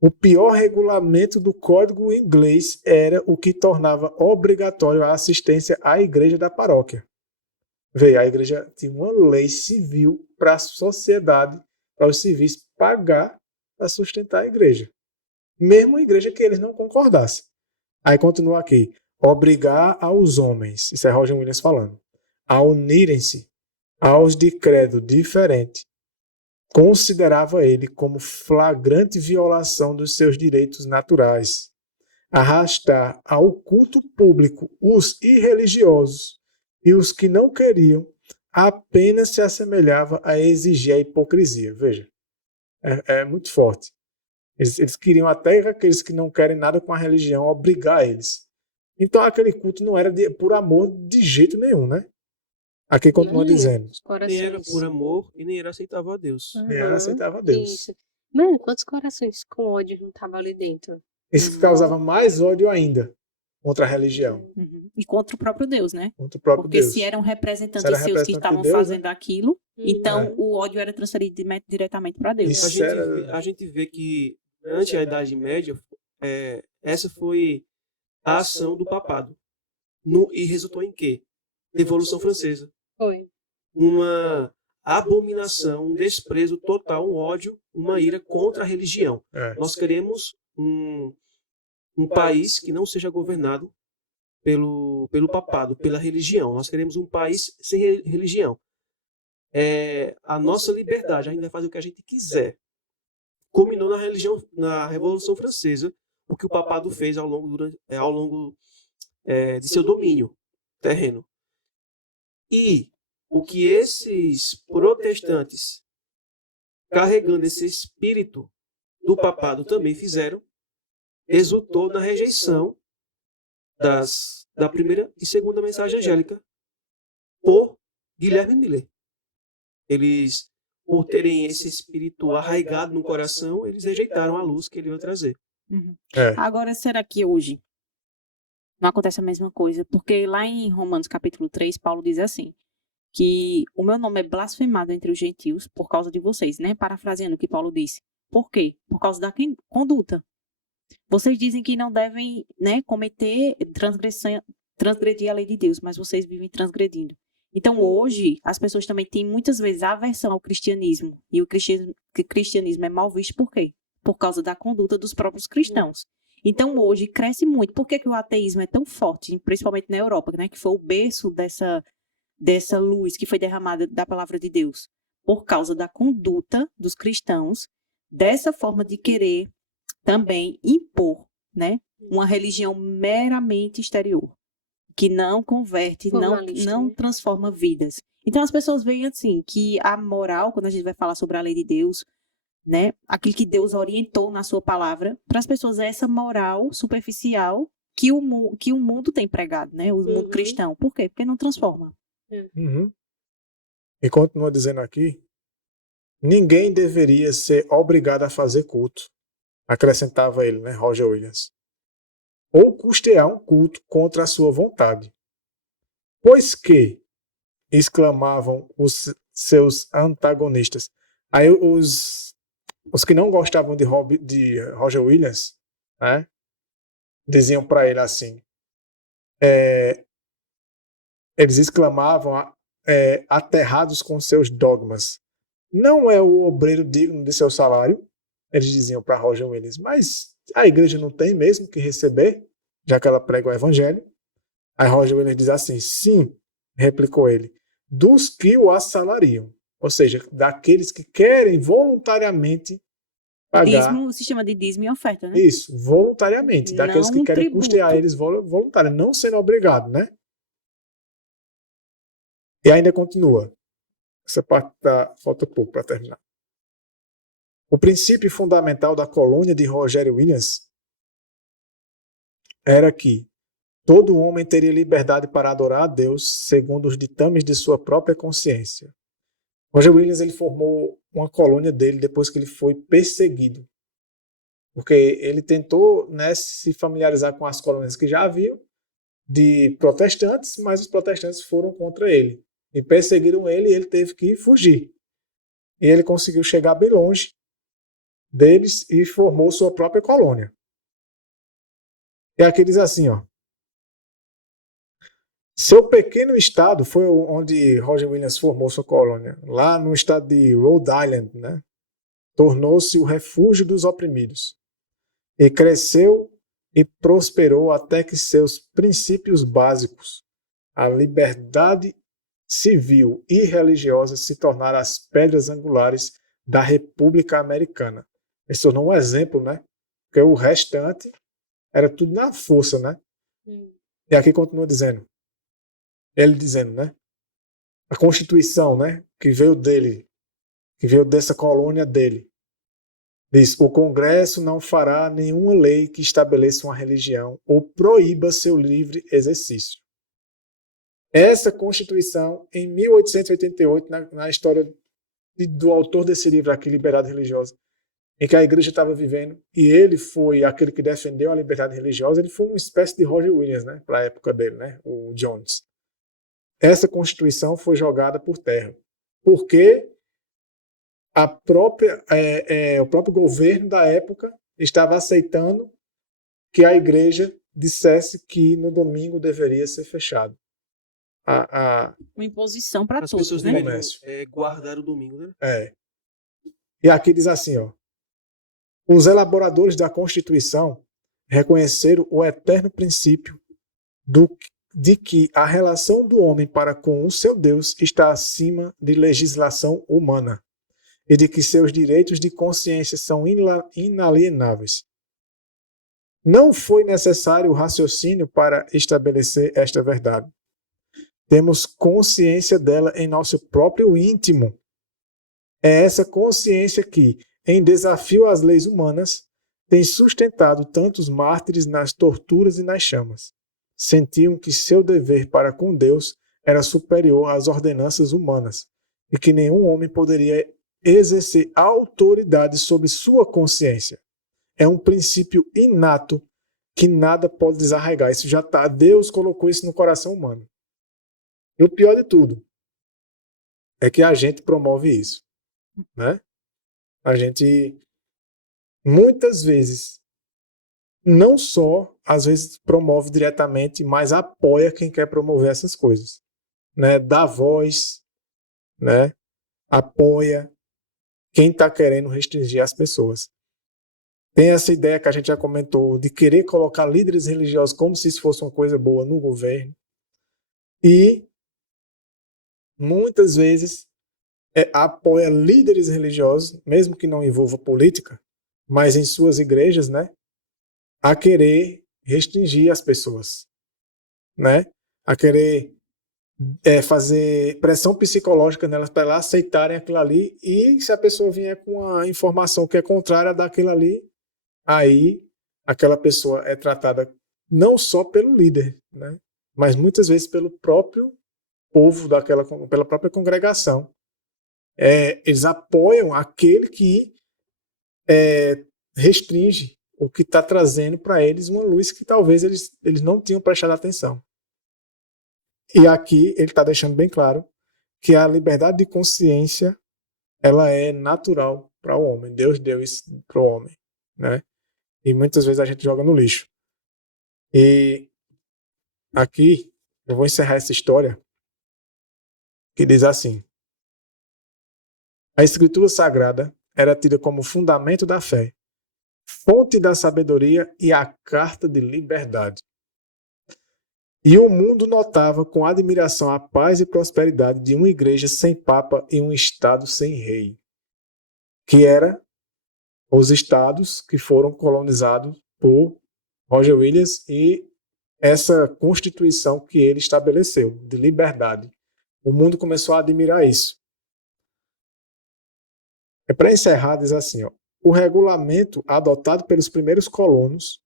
O pior regulamento do código inglês era o que tornava obrigatório a assistência à igreja da paróquia. Veja, a igreja tinha uma lei civil para a sociedade, para os civis pagar para sustentar a igreja. Mesmo a igreja que eles não concordassem. Aí continua aqui. Obrigar aos homens, isso é Roger Williams falando, a unirem-se aos de credo diferente, considerava ele como flagrante violação dos seus direitos naturais. Arrastar ao culto público os irreligiosos e os que não queriam apenas se assemelhava a exigir a hipocrisia. Veja, é muito forte. Eles queriam até aqueles que não querem nada com a religião obrigar eles. Então aquele culto não era por amor de jeito nenhum, né? Aqui continua dizendo. Os Nem era corações. por amor e nem era aceitável a Deus. Nem era Aham, aceitável a Deus. Isso. Mano, quantos corações com ódio não estavam ali dentro? Isso causava mais ódio ainda contra a religião, Uhum. E contra o próprio Deus, né? contra o próprio Porque Deus. se eram representantes Se era seus que representante de estavam Deus, né? fazendo aquilo, então É. o ódio era transferido diretamente para Deus. Isso A gente vê que durante a Idade Média, essa foi a ação do papado. E resultou em quê? Revolução Francesa. Foi. Uma abominação, um desprezo total, um ódio, uma ira contra a religião. É. Nós queremos um país que não seja governado pelo papado, pela religião. Nós queremos um país sem religião. A nossa liberdade, a gente vai fazer o que a gente quiser. Culminou na Revolução Francesa, o que o papado fez ao longo de seu domínio terreno. E o que esses protestantes, carregando esse espírito do papado, também fizeram, resultou na rejeição da primeira e segunda mensagem angélica por Guilherme Miller. Eles, por terem esse espírito arraigado no coração, eles rejeitaram a luz que ele ia trazer. Uhum. É. Agora, será que hoje não acontece a mesma coisa? Porque lá em Romanos capítulo 3, Paulo diz assim, que o meu nome é blasfemado entre os gentios por causa de vocês, né? Parafraseando o que Paulo disse. Por quê? Por causa da conduta. Vocês dizem que não devem, né, transgredir a lei de Deus, mas vocês vivem transgredindo. Então, hoje, as pessoas também têm muitas vezes aversão ao cristianismo. E o cristianismo é mal visto por quê? Por causa da conduta dos próprios cristãos. Então, hoje, cresce muito. Por que o ateísmo é tão forte, principalmente na Europa, né, que foi o berço dessa luz que foi derramada da palavra de Deus? Por causa da conduta dos cristãos, dessa forma de querer também impor, né, uma religião meramente exterior, que não converte, Formalista, não né? transforma vidas. Então as pessoas veem assim, que a moral, quando a gente vai falar sobre a lei de Deus, né, aquilo que Deus orientou na sua palavra, para as pessoas é essa moral superficial que o mundo tem pregado, né, o mundo cristão. Por quê? Porque não transforma. Uhum. E continua dizendo aqui, ninguém deveria ser obrigado a fazer culto, acrescentava ele, né, Roger Williams, ou custear um culto contra a sua vontade. Pois que, exclamavam os seus antagonistas. Aí os que não gostavam de Roger Williams, né, diziam para ele assim, eles exclamavam aterrados com seus dogmas. Não é o obreiro digno de seu salário, eles diziam para Roger Williams, mas a igreja não tem mesmo que receber, já que ela prega o evangelho. Aí Roger Williams diz assim, sim, replicou ele, dos que o assalariam, ou seja, daqueles que querem voluntariamente pagar. Dízimo, o sistema de dízimo e oferta, né? Isso, voluntariamente, daqueles que Não querem tributo. custear eles voluntários, não sendo obrigado, né? E ainda continua. Essa parte falta pouco para terminar. O princípio fundamental da colônia de Roger Williams era que todo homem teria liberdade para adorar a Deus segundo os ditames de sua própria consciência. Roger Williams ele formou uma colônia dele depois que ele foi perseguido. Porque ele tentou, né, se familiarizar com as colônias que já haviam de protestantes, mas os protestantes foram contra ele. E perseguiram ele e ele teve que fugir. E ele conseguiu chegar bem longe deles e formou sua própria colônia. E aqui diz assim, ó. Seu pequeno estado foi onde Roger Williams formou sua colônia, lá no estado de Rhode Island, né? Tornou-se o refúgio dos oprimidos. E cresceu e prosperou até que seus princípios básicos, a liberdade civil e religiosa, se tornaram as pedras angulares da República Americana. Ele se tornou um exemplo, né? Porque o restante era tudo na força, né? E aqui continua dizendo, ele dizendo, né? A Constituição, né? Que veio dele, que veio dessa colônia dele. Diz: o Congresso não fará nenhuma lei que estabeleça uma religião ou proíba seu livre exercício. Essa Constituição, em 1888, na história do autor desse livro aqui, Liberdade Religiosa, em que a igreja estava vivendo, e ele foi aquele que defendeu a liberdade religiosa, ele foi uma espécie de Roger Williams, né, para a época dele, né, o Jones. Essa Constituição foi jogada por terra, porque o próprio governo da época estava aceitando que a igreja dissesse que no domingo deveria ser fechado. Uma imposição para As todos, pessoas né? deveriam Comércio. guardar o domingo, né? E aqui diz assim, ó: os elaboradores da Constituição reconheceram o eterno princípio de que a relação do homem para com o seu Deus está acima de legislação humana e de que seus direitos de consciência são inalienáveis. Não foi necessário o raciocínio para estabelecer esta verdade. Temos consciência dela em nosso próprio íntimo. É essa consciência que, em desafio às leis humanas, tem sustentado tantos mártires nas torturas e nas chamas. Sentiam que seu dever para com Deus era superior às ordenanças humanas e que nenhum homem poderia exercer autoridade sobre sua consciência. É um princípio inato que nada pode desarraigar. Isso já está. Deus colocou isso no coração humano. E o pior de tudo é que a gente promove isso, né? A gente muitas vezes não só às vezes promove diretamente, mas apoia quem quer promover essas coisas, né? Dá voz, né? Apoia quem está querendo restringir as pessoas. Tem essa ideia que a gente já comentou de querer colocar líderes religiosos como se isso fosse uma coisa boa no governo. E muitas vezes apoia líderes religiosos, mesmo que não envolva política, mas em suas igrejas, né, a querer restringir as pessoas, né, a querer fazer pressão psicológica nelas para elas aceitarem aquilo ali, e se a pessoa vier com uma informação que é contrária daquilo ali, aí aquela pessoa é tratada não só pelo líder, né, mas muitas vezes pelo próprio povo pela própria congregação. Eles apoiam aquele que restringe o que está trazendo para eles uma luz que talvez eles não tinham prestado atenção. E aqui ele está deixando bem claro que a liberdade de consciência ela é natural para o homem. Deus deu isso para o homem, né? E muitas vezes a gente joga no lixo. E aqui eu vou encerrar essa história que diz assim: a Escritura Sagrada era tida como fundamento da fé, fonte da sabedoria e a carta de liberdade. E o mundo notava com admiração a paz e prosperidade de uma igreja sem papa e um estado sem rei, que era os estados que foram colonizados por Roger Williams e essa constituição que ele estabeleceu, de liberdade. O mundo começou a admirar isso. Para encerrar, diz assim, ó: o regulamento adotado pelos primeiros colonos,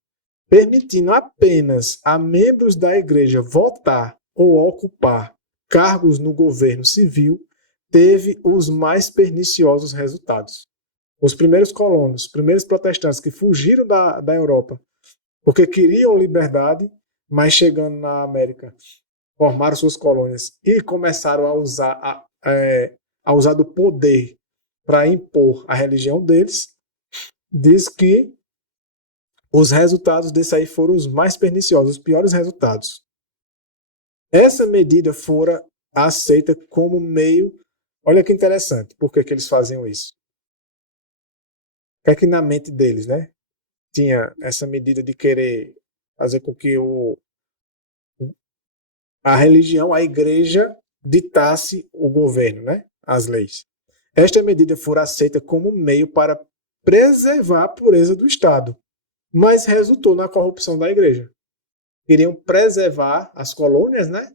permitindo apenas a membros da igreja votar ou ocupar cargos no governo civil, teve os mais perniciosos resultados. Os primeiros colonos, os primeiros protestantes que fugiram da Europa porque queriam liberdade, mas chegando na América, formaram suas colônias e começaram a usar do poder para impor a religião deles, diz que os resultados desse aí foram os mais perniciosos, os piores resultados. Essa medida fora aceita como meio... Olha que interessante, por que eles faziam isso? O que é que na mente deles, né? Tinha essa medida de querer fazer com que a religião, a igreja, ditasse o governo, né? As leis. Esta medida fora aceita como meio para preservar a pureza do Estado, mas resultou na corrupção da igreja. Queriam preservar as colônias, né?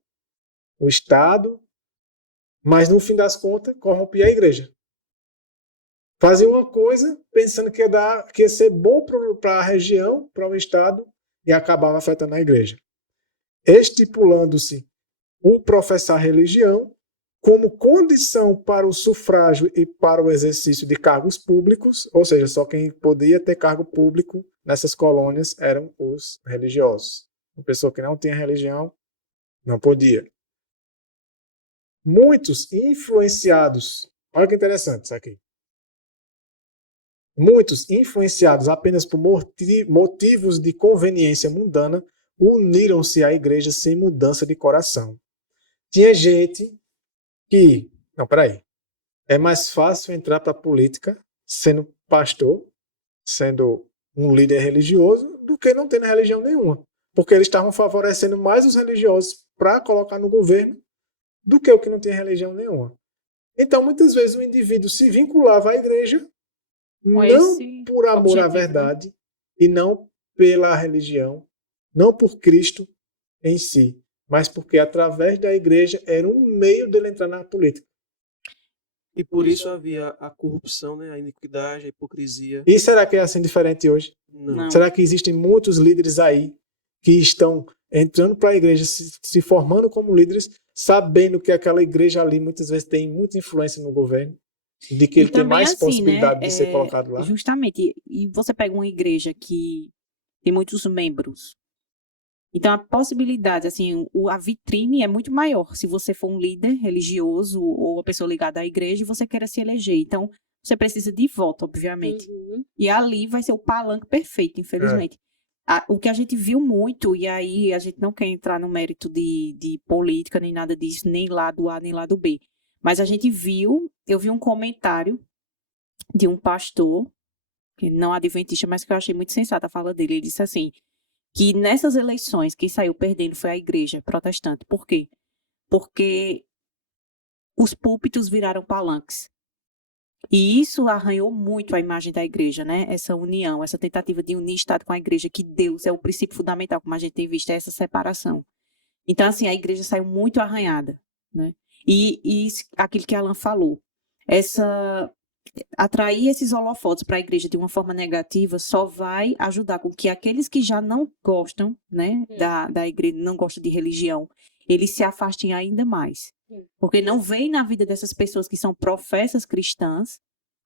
O Estado, mas no fim das contas corrompia a igreja. Fazia uma coisa pensando que ia ser bom para a região, para o Estado, e acabava afetando a igreja. Estipulando-se o professar religião como condição para o sufrágio e para o exercício de cargos públicos, ou seja, só quem podia ter cargo público nessas colônias eram os religiosos. Uma pessoa que não tinha religião não podia. Muitos influenciados, olha que interessante isso aqui. Muitos influenciados apenas por motivos de conveniência mundana uniram-se à igreja sem mudança de coração. Tinha gente que, não, peraí, é mais fácil entrar para a política sendo pastor, sendo um líder religioso, do que não tendo religião nenhuma. Porque eles estavam favorecendo mais os religiosos para colocar no governo do que o que não tinha religião nenhuma. Então, muitas vezes, o indivíduo se vinculava à igreja não por amor à verdade, né? E não pela religião, não por Cristo em si, mas porque através da igreja era um meio dele entrar na política. E por isso havia a corrupção, né? A iniquidade, a hipocrisia. E será que é assim diferente hoje? Não. Será que existem muitos líderes aí que estão entrando para a igreja, se formando como líderes, sabendo que aquela igreja ali muitas vezes tem muita influência no governo, de que ele tem mais assim, possibilidade, né, de ser colocado lá? Justamente. E você pega uma igreja que tem muitos membros. Então, a possibilidade, assim, a vitrine é muito maior. Se você for um líder religioso ou uma pessoa ligada à igreja e você queira se eleger. Então, você precisa de voto, obviamente. Uhum. E ali vai ser o palanque perfeito, infelizmente. O que a gente viu muito, e aí a gente não quer entrar no mérito de política, nem nada disso, nem lado A, nem lado B. Mas a gente viu, eu vi um comentário de um pastor, que não adventista, mas que eu achei muito sensata a fala dele. Ele disse assim, que nessas eleições quem saiu perdendo foi a igreja protestante. Por quê? Porque os púlpitos viraram palanques. E isso arranhou muito a imagem da igreja, né? Essa união, essa tentativa de unir Estado com a igreja, que Deus é o princípio fundamental, como a gente tem visto, é essa separação. Então, assim, a igreja saiu muito arranhada, né? E aquilo que Alan falou, atrair esses holofotes para a igreja de uma forma negativa só vai ajudar com que aqueles que já não gostam, né, da igreja, não gostam de religião, eles se afastem ainda mais. Porque não vem na vida dessas pessoas que são professas cristãs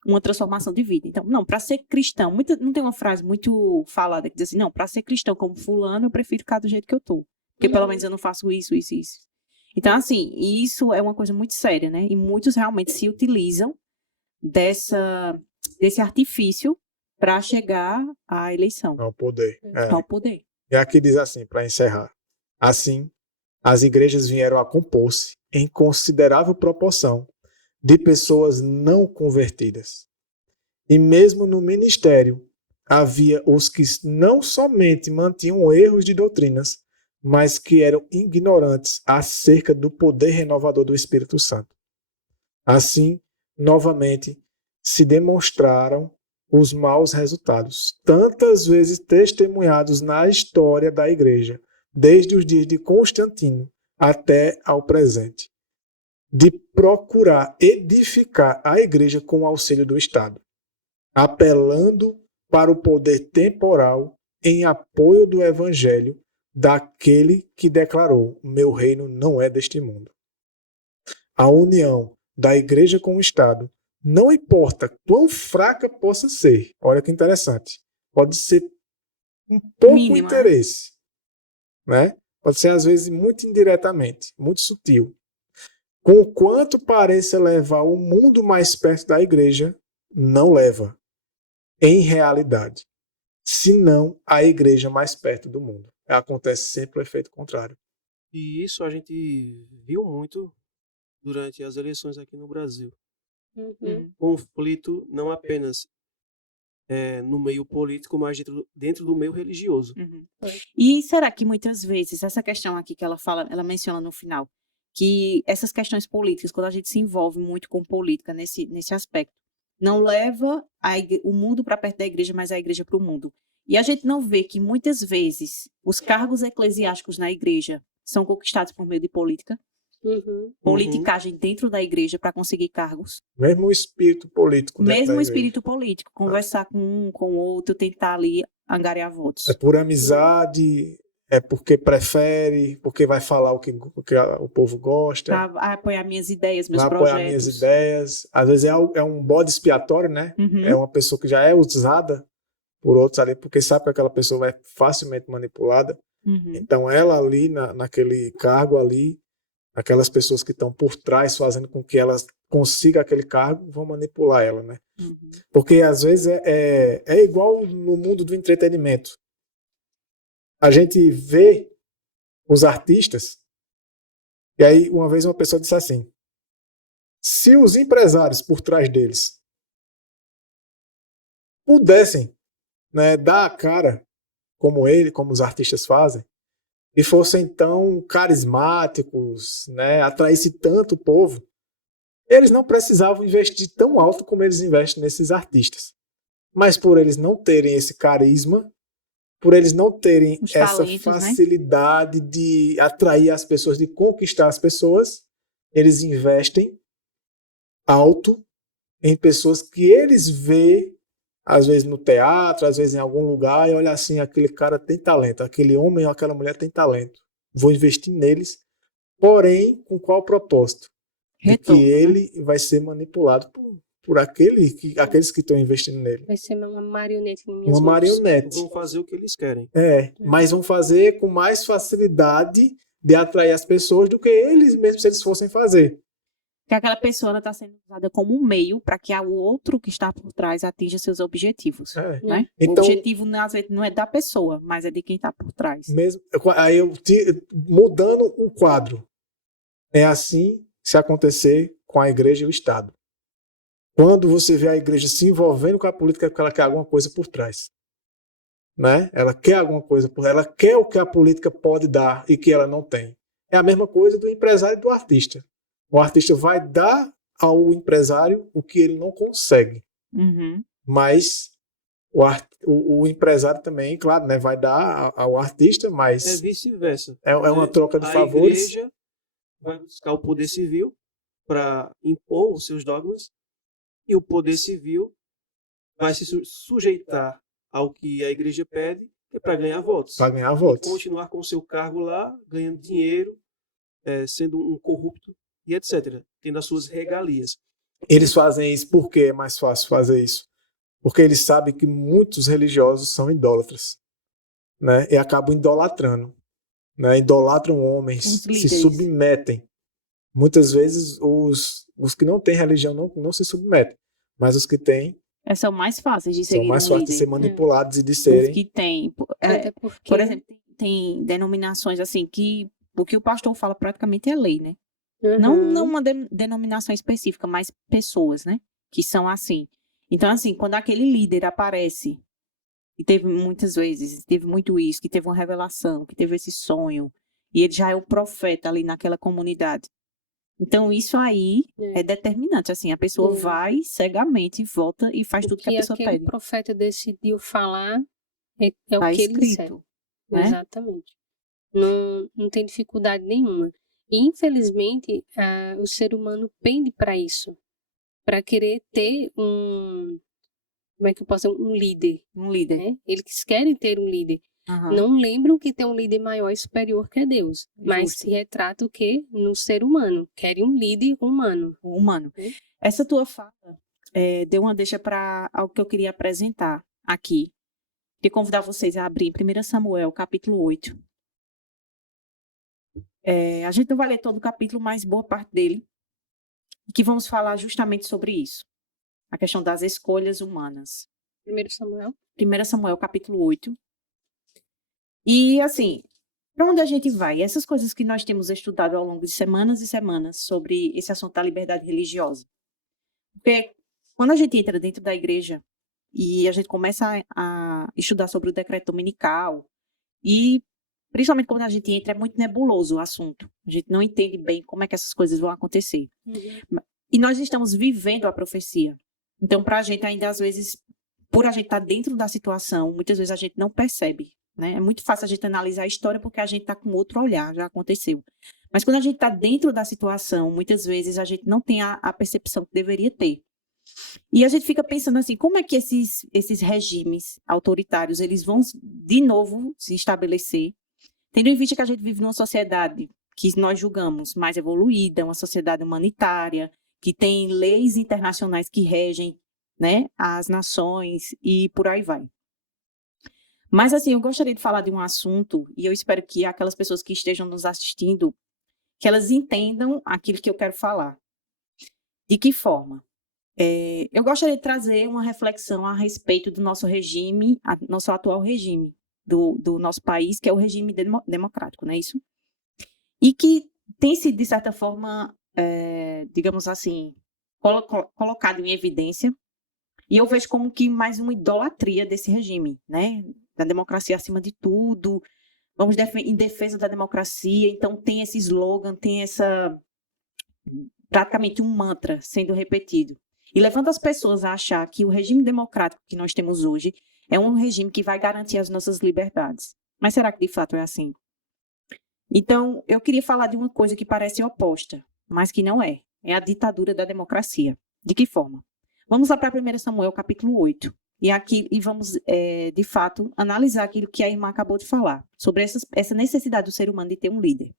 uma transformação de vida. Então, não, para ser cristão, não tem uma frase muito falada que diz assim, não, para ser cristão como fulano, eu prefiro ficar do jeito que eu tô. Porque pelo menos eu não faço isso. Então, assim, isso é uma coisa muito séria, né? E muitos realmente se utilizam desse artifício para chegar à eleição. Ao poder. Ao poder. E aqui diz assim, para encerrar. Assim, as igrejas vieram a compor-se em considerável proporção de pessoas não convertidas. E mesmo no ministério, havia os que não somente mantinham erros de doutrinas, mas que eram ignorantes acerca do poder renovador do Espírito Santo. Assim, novamente, se demonstraram os maus resultados, tantas vezes testemunhados na história da igreja, desde os dias de Constantino até ao presente, de procurar edificar a igreja com o auxílio do Estado, apelando para o poder temporal em apoio do evangelho daquele que declarou: meu reino não é deste mundo. A união da igreja com o Estado, não importa quão fraca possa ser, olha que interessante, pode ser um pouco mínima, interesse, né? Pode ser às vezes muito indiretamente, muito sutil. Conquanto pareça levar o mundo mais perto da igreja, não leva, em realidade, senão a igreja mais perto do mundo. Acontece sempre o efeito contrário. E isso a gente viu muito durante as eleições aqui no Brasil. Conflito não apenas no meio político, mas dentro do meio religioso. E será que muitas vezes, essa questão aqui que ela fala, ela menciona no final, que essas questões políticas, quando a gente se envolve muito com política nesse aspecto, não leva o mundo para perto da igreja, mas a igreja para o mundo. E a gente não vê que muitas vezes os cargos eclesiásticos na igreja são conquistados por meio de política? Uhum. politicagem dentro da igreja para conseguir cargos. Mesmo o espírito político dentro Mesmo da o igreja. espírito político, conversar com um, com o outro, tentar ali angariar votos. É por amizade, é porque prefere, porque vai falar o que o povo gosta, Para apoiar minhas ideias, meus vai projetos. apoiar minhas ideias. Às vezes é um bode expiatório, né? Uhum. É uma pessoa que já é usada por outros ali, porque sabe que aquela pessoa é facilmente manipulada. Uhum. Então ela ali, naquele cargo ali, aquelas pessoas que estão por trás fazendo com que ela consiga aquele cargo, vão manipular ela, né? Uhum. Porque às vezes é igual no mundo do entretenimento. A gente vê os artistas, e aí uma vez uma pessoa disse assim: se os empresários por trás deles pudessem, né, dar a cara como como os artistas fazem, e fossem tão carismáticos, né, atraísse tanto o povo, eles não precisavam investir tão alto como eles investem nesses artistas. Mas por eles não terem esse carisma, por eles não terem Os essa talentos, né? facilidade de atrair as pessoas, de conquistar as pessoas, eles investem alto em pessoas que eles vê, às vezes no teatro, às vezes em algum lugar, e olha assim, aquele cara tem talento, aquele homem ou aquela mulher tem talento. Vou investir neles, porém, com qual propósito? Retorno, De que né? ele vai ser manipulado por aqueles que estão investindo nele. Vai ser uma marionete em minhas Uma mãos. marionete. Vão fazer o que eles querem. Mas vão fazer com mais facilidade de atrair as pessoas do que eles mesmos se eles fossem fazer. Que aquela pessoa está sendo usada como um meio para que o outro que está por trás atinja seus objetivos. Né? Então, o objetivo às vezes, não é da pessoa, mas é de quem está por trás. mesmo, aí mudando um quadro, é assim se acontecer com a igreja e o Estado. Quando você vê a igreja se envolvendo com a política, é porque ela quer alguma coisa por trás. Né? Ela quer alguma coisa, ela quer o que a política pode dar e que ela não tem. É a mesma coisa do empresário e do artista. O artista vai dar ao empresário o que ele não consegue. Uhum. Mas o empresário também, claro, né, vai dar ao artista, mas É vice-versa. é uma troca de a favores. A igreja vai buscar o poder civil para impor os seus dogmas, e o poder civil vai se sujeitar ao que a igreja pede, que é para ganhar votos. Para ganhar E votos. continuar com o seu cargo lá, ganhando dinheiro, sendo um corrupto e etc. Tendo as suas regalias. Eles fazem isso porque é mais fácil fazer isso. Porque eles sabem que muitos religiosos são idólatras, né? E acabam idolatrando, né? Idolatram homens, se submetem. Muitas vezes os que não têm religião não se submetem, mas os que têm São mais fáceis de seguir são mais fáceis de ser manipulados e de Os serem. que têm. Até porque... Por exemplo, tem denominações assim que o que o pastor fala praticamente é lei, né? Não uma denominação específica, mas pessoas, né? Que são assim. Então, assim, quando aquele líder aparece, e teve muitas vezes, teve muito isso, que teve uma revelação, que teve esse sonho, e ele já é o profeta ali naquela comunidade. Então, isso aí é determinante, assim, a pessoa vai cegamente, volta e faz tudo que a pessoa aquele pede. profeta decidiu falar é o Tá que ele disser. escrito, né? Exatamente. Não tem dificuldade nenhuma. E, infelizmente, o ser humano pende para isso. Para querer ter como é que eu posso dizer? Um líder. Um líder. Né? Eles querem ter um líder. Uhum. Não lembram que tem um líder maior e superior que é Deus. Mas se retrata o quê? No ser humano. Querem um líder humano. Humano. Essa tua fala deu uma deixa para algo que eu queria apresentar aqui. Queria convidar vocês a abrir em 1 Samuel, capítulo 8. A gente não vai ler todo o capítulo, mas boa parte dele. E que vamos falar justamente sobre isso. A questão das escolhas humanas. 1 Samuel? 1 Samuel, capítulo 8. E, assim, para onde a gente vai? Essas coisas que nós temos estudado ao longo de semanas e semanas sobre esse assunto da liberdade religiosa. Porque quando a gente entra dentro da igreja e a gente começa a estudar sobre o decreto dominical, e principalmente quando a gente entra, é muito nebuloso o assunto. A gente não entende bem como é que essas coisas vão acontecer. E nós estamos vivendo a profecia. Então, para a gente ainda, às vezes, por a gente estar dentro da situação, muitas vezes a gente não percebe, né? É muito fácil a gente analisar a história porque a gente está com outro olhar, já aconteceu. Mas quando a gente está dentro da situação, muitas vezes a gente não tem a percepção que deveria ter. E a gente fica pensando assim, como é que esses regimes autoritários, eles vão de novo se estabelecer, tendo em vista que a gente vive numa sociedade que nós julgamos mais evoluída, uma sociedade humanitária, que tem leis internacionais que regem, né, as nações e por aí vai. Mas assim, eu gostaria de falar de um assunto, e eu espero que aquelas pessoas que estejam nos assistindo, que elas entendam aquilo que eu quero falar. De que forma? Eu gostaria de trazer uma reflexão a respeito do nosso regime, nosso atual regime do nosso país, que é o regime democrático, não é isso? E que tem sido, de certa forma, digamos assim, colocado em evidência, e eu vejo como que mais uma idolatria desse regime, né? Da democracia acima de tudo, vamos em defesa da democracia, então tem esse slogan, tem praticamente um mantra sendo repetido. E levando as pessoas a achar que o regime democrático que nós temos hoje é um regime que vai garantir as nossas liberdades. Mas será que de fato é assim? Então, eu queria falar de uma coisa que parece oposta, mas que não é. É a ditadura da democracia. De que forma? Vamos lá para 1 Samuel, capítulo 8. E vamos, de fato, analisar aquilo que a irmã acabou de falar, sobre essa necessidade do ser humano de ter um líder.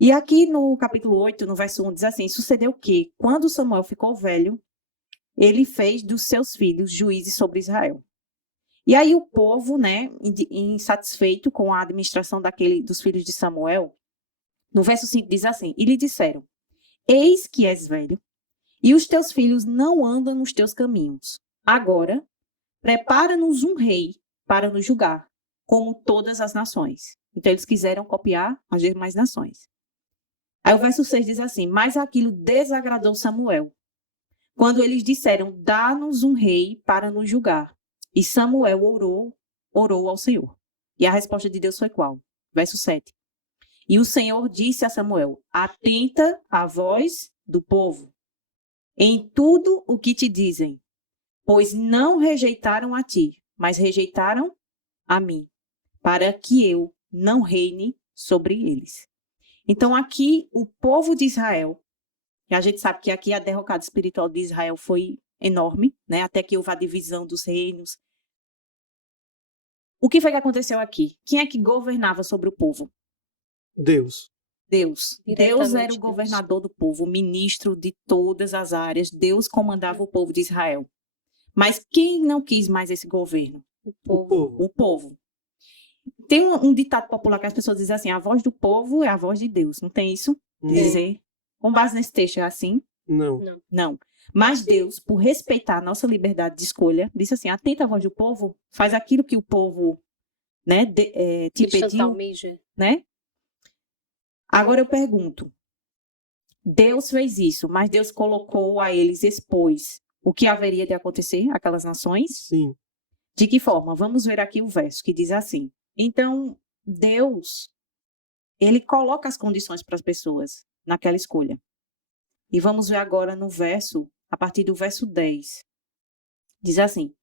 E aqui no capítulo 8, no verso 1, diz assim, sucedeu que, quando Samuel ficou velho, ele fez dos seus filhos juízes sobre Israel. E aí o povo, né, insatisfeito com a administração dos filhos de Samuel, no verso 5 diz assim, e lhe disseram, eis que és velho, e os teus filhos não andam nos teus caminhos. Agora, prepara-nos um rei para nos julgar, como todas as nações. Então eles quiseram copiar as demais nações. Aí o verso 6 diz assim, mas aquilo desagradou Samuel, quando eles disseram, dá-nos um rei para nos julgar. E Samuel orou ao Senhor. E a resposta de Deus foi qual? Verso 7. E o Senhor disse a Samuel, atenta à voz do povo, em tudo o que te dizem, pois não rejeitaram a ti, mas rejeitaram a mim, para que eu não reine sobre eles. Então aqui o povo de Israel, e a gente sabe que aqui a derrocada espiritual de Israel foi enorme, né? Até que houve a divisão dos reinos. O que foi que aconteceu aqui? Quem é que governava sobre o povo? Deus. Deus. Deus era o governador do povo, o ministro de todas as áreas. Deus comandava o povo de Israel. Mas quem não quis mais esse governo? O povo. Tem um ditado popular que as pessoas dizem assim, a voz do povo é a voz de Deus. Não tem isso? Dizer, com base nesse texto, é assim? Não. Mas Deus, por respeitar a nossa liberdade de escolha, disse assim, atenta à voz do povo, faz aquilo que o povo, né, te pediu, né? Agora eu pergunto, Deus fez isso, mas Deus colocou a eles, expôs o que haveria de acontecer àquelas nações? Sim. De que forma? Vamos ver aqui o verso que diz assim, então Deus, ele coloca as condições para as pessoas naquela escolha. E vamos ver agora no verso, a partir do verso 10. Diz assim,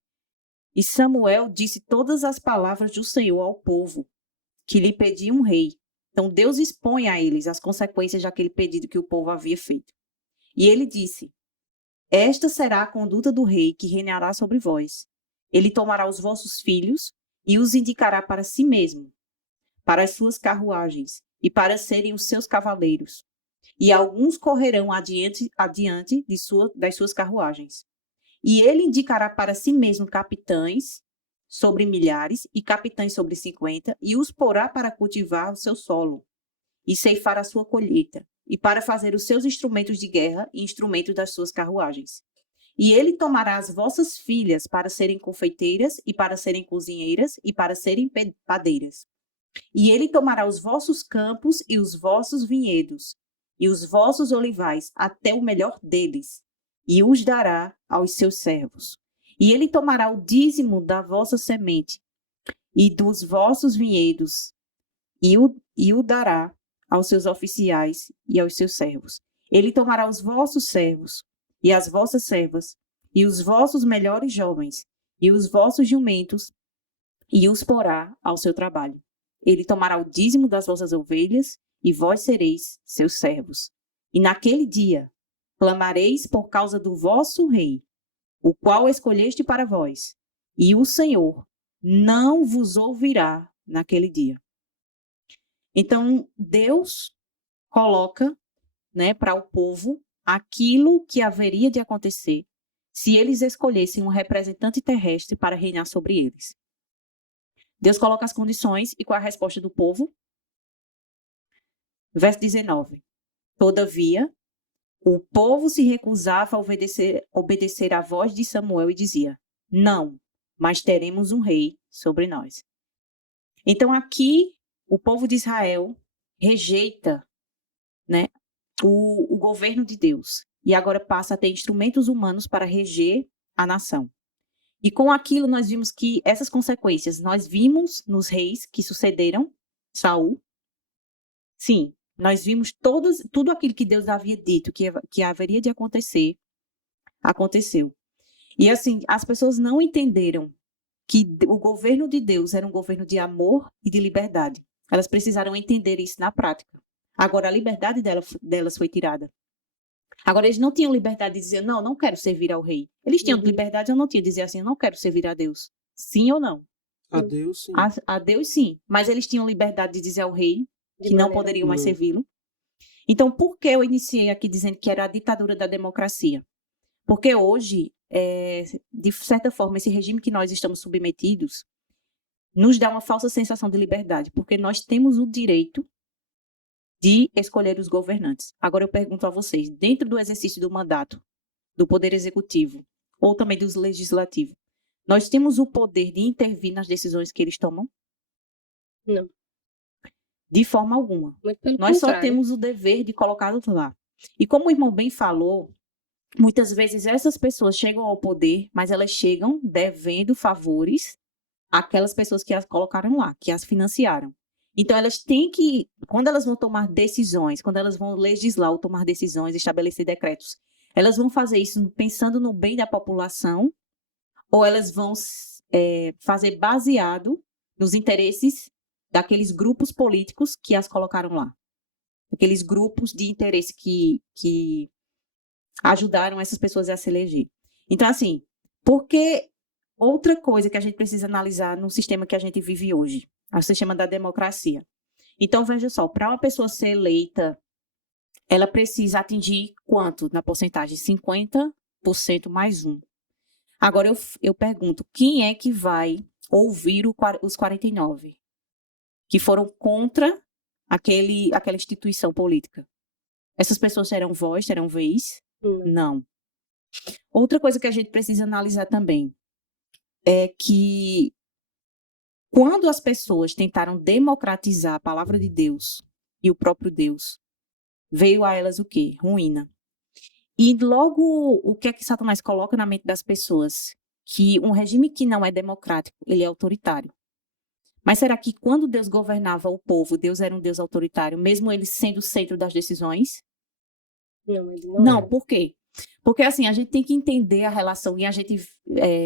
e Samuel disse todas as palavras do Senhor ao povo, que lhe pedia um rei. Então Deus expõe a eles as consequências daquele pedido que o povo havia feito. E ele disse, esta será a conduta do rei que reinará sobre vós. Ele tomará os vossos filhos e os indicará para si mesmo, para as suas carruagens e para serem os seus cavaleiros. E alguns correrão adiante das suas carruagens. E ele indicará para si mesmo capitães sobre milhares e capitães sobre 50, e os porá para cultivar o seu solo, e ceifar a sua colheita, e para fazer os seus instrumentos de guerra e instrumentos das suas carruagens. E ele tomará as vossas filhas para serem confeiteiras, e para serem cozinheiras, e para serem padeiras. E ele tomará os vossos campos e os vossos vinhedos, e os vossos olivais, até o melhor deles, e os dará aos seus servos. E ele tomará o dízimo da vossa semente, e dos vossos vinhedos, e o dará aos seus oficiais e aos seus servos. Ele tomará os vossos servos, e as vossas servas, e os vossos melhores jovens, e os vossos jumentos, e os porá ao seu trabalho. Ele tomará o dízimo das vossas ovelhas, e vós sereis seus servos. E naquele dia clamareis por causa do vosso rei, o qual escolheste para vós, e o Senhor não vos ouvirá naquele dia. Então, Deus coloca, né, para o povo aquilo que haveria de acontecer se eles escolhessem um representante terrestre para reinar sobre eles. Deus coloca as condições e qual é a resposta do povo? Verso 19. Todavia, o povo se recusava a obedecer à voz de Samuel e dizia: não, mas teremos um rei sobre nós. Então aqui o povo de Israel rejeita, né, o governo de Deus e agora passa a ter instrumentos humanos para reger a nação. E com aquilo nós vimos que essas consequências, nós vimos nos reis que sucederam Saul. Sim, nós vimos tudo aquilo que Deus havia dito que haveria de acontecer, aconteceu. E assim, as pessoas não entenderam que o governo de Deus era um governo de amor e de liberdade. Elas precisaram entender isso na prática. Agora, a liberdade delas foi tirada. Agora, eles não tinham liberdade de dizer, não quero servir ao rei. Eles tinham liberdade, eu não tinha de dizer assim, eu não quero servir a Deus. Sim ou não? A Deus, sim. A Deus, sim. Mas eles tinham liberdade de dizer ao rei que não poderiam mais Não. servi-lo. Então, por que eu iniciei aqui dizendo que era a ditadura da democracia? Porque hoje, de certa forma, esse regime que nós estamos submetidos nos dá uma falsa sensação de liberdade, porque nós temos o direito de escolher os governantes. Agora eu pergunto a vocês, dentro do exercício do mandato, do poder executivo, ou também do legislativo, nós temos o poder de intervir nas decisões que eles tomam? Não. De forma alguma. Muito pelo Nós só contrário. temos o dever de colocá-los lá. E como o irmão bem falou, muitas vezes essas pessoas chegam ao poder, mas elas chegam devendo favores àquelas pessoas que as colocaram lá, que as financiaram. Então, elas têm que, quando elas vão tomar decisões, quando elas vão legislar ou tomar decisões, estabelecer decretos, elas vão fazer isso pensando no bem da população ou elas vão fazer baseado nos interesses daqueles grupos políticos que as colocaram lá. Aqueles grupos de interesse que ajudaram essas pessoas a se eleger. Então, assim, porque outra coisa que a gente precisa analisar no sistema que a gente vive hoje, o sistema da democracia. Então, veja só, para uma pessoa ser eleita, ela precisa atingir quanto na porcentagem? 50% mais 1. Agora, eu pergunto, quem é que vai ouvir os 49? Que foram contra aquela instituição política? Essas pessoas terão voz, terão vez? Não. Outra coisa que a gente precisa analisar também é que quando as pessoas tentaram democratizar a palavra de Deus e o próprio Deus, veio a elas o quê? Ruína. E logo, o que é que Satanás coloca na mente das pessoas? Que um regime que não é democrático, ele é autoritário. Mas será que quando Deus governava o povo, Deus era um Deus autoritário, mesmo ele sendo o centro das decisões? Não, ele não. Não, por quê? Porque, assim, a gente tem que entender a relação, e a gente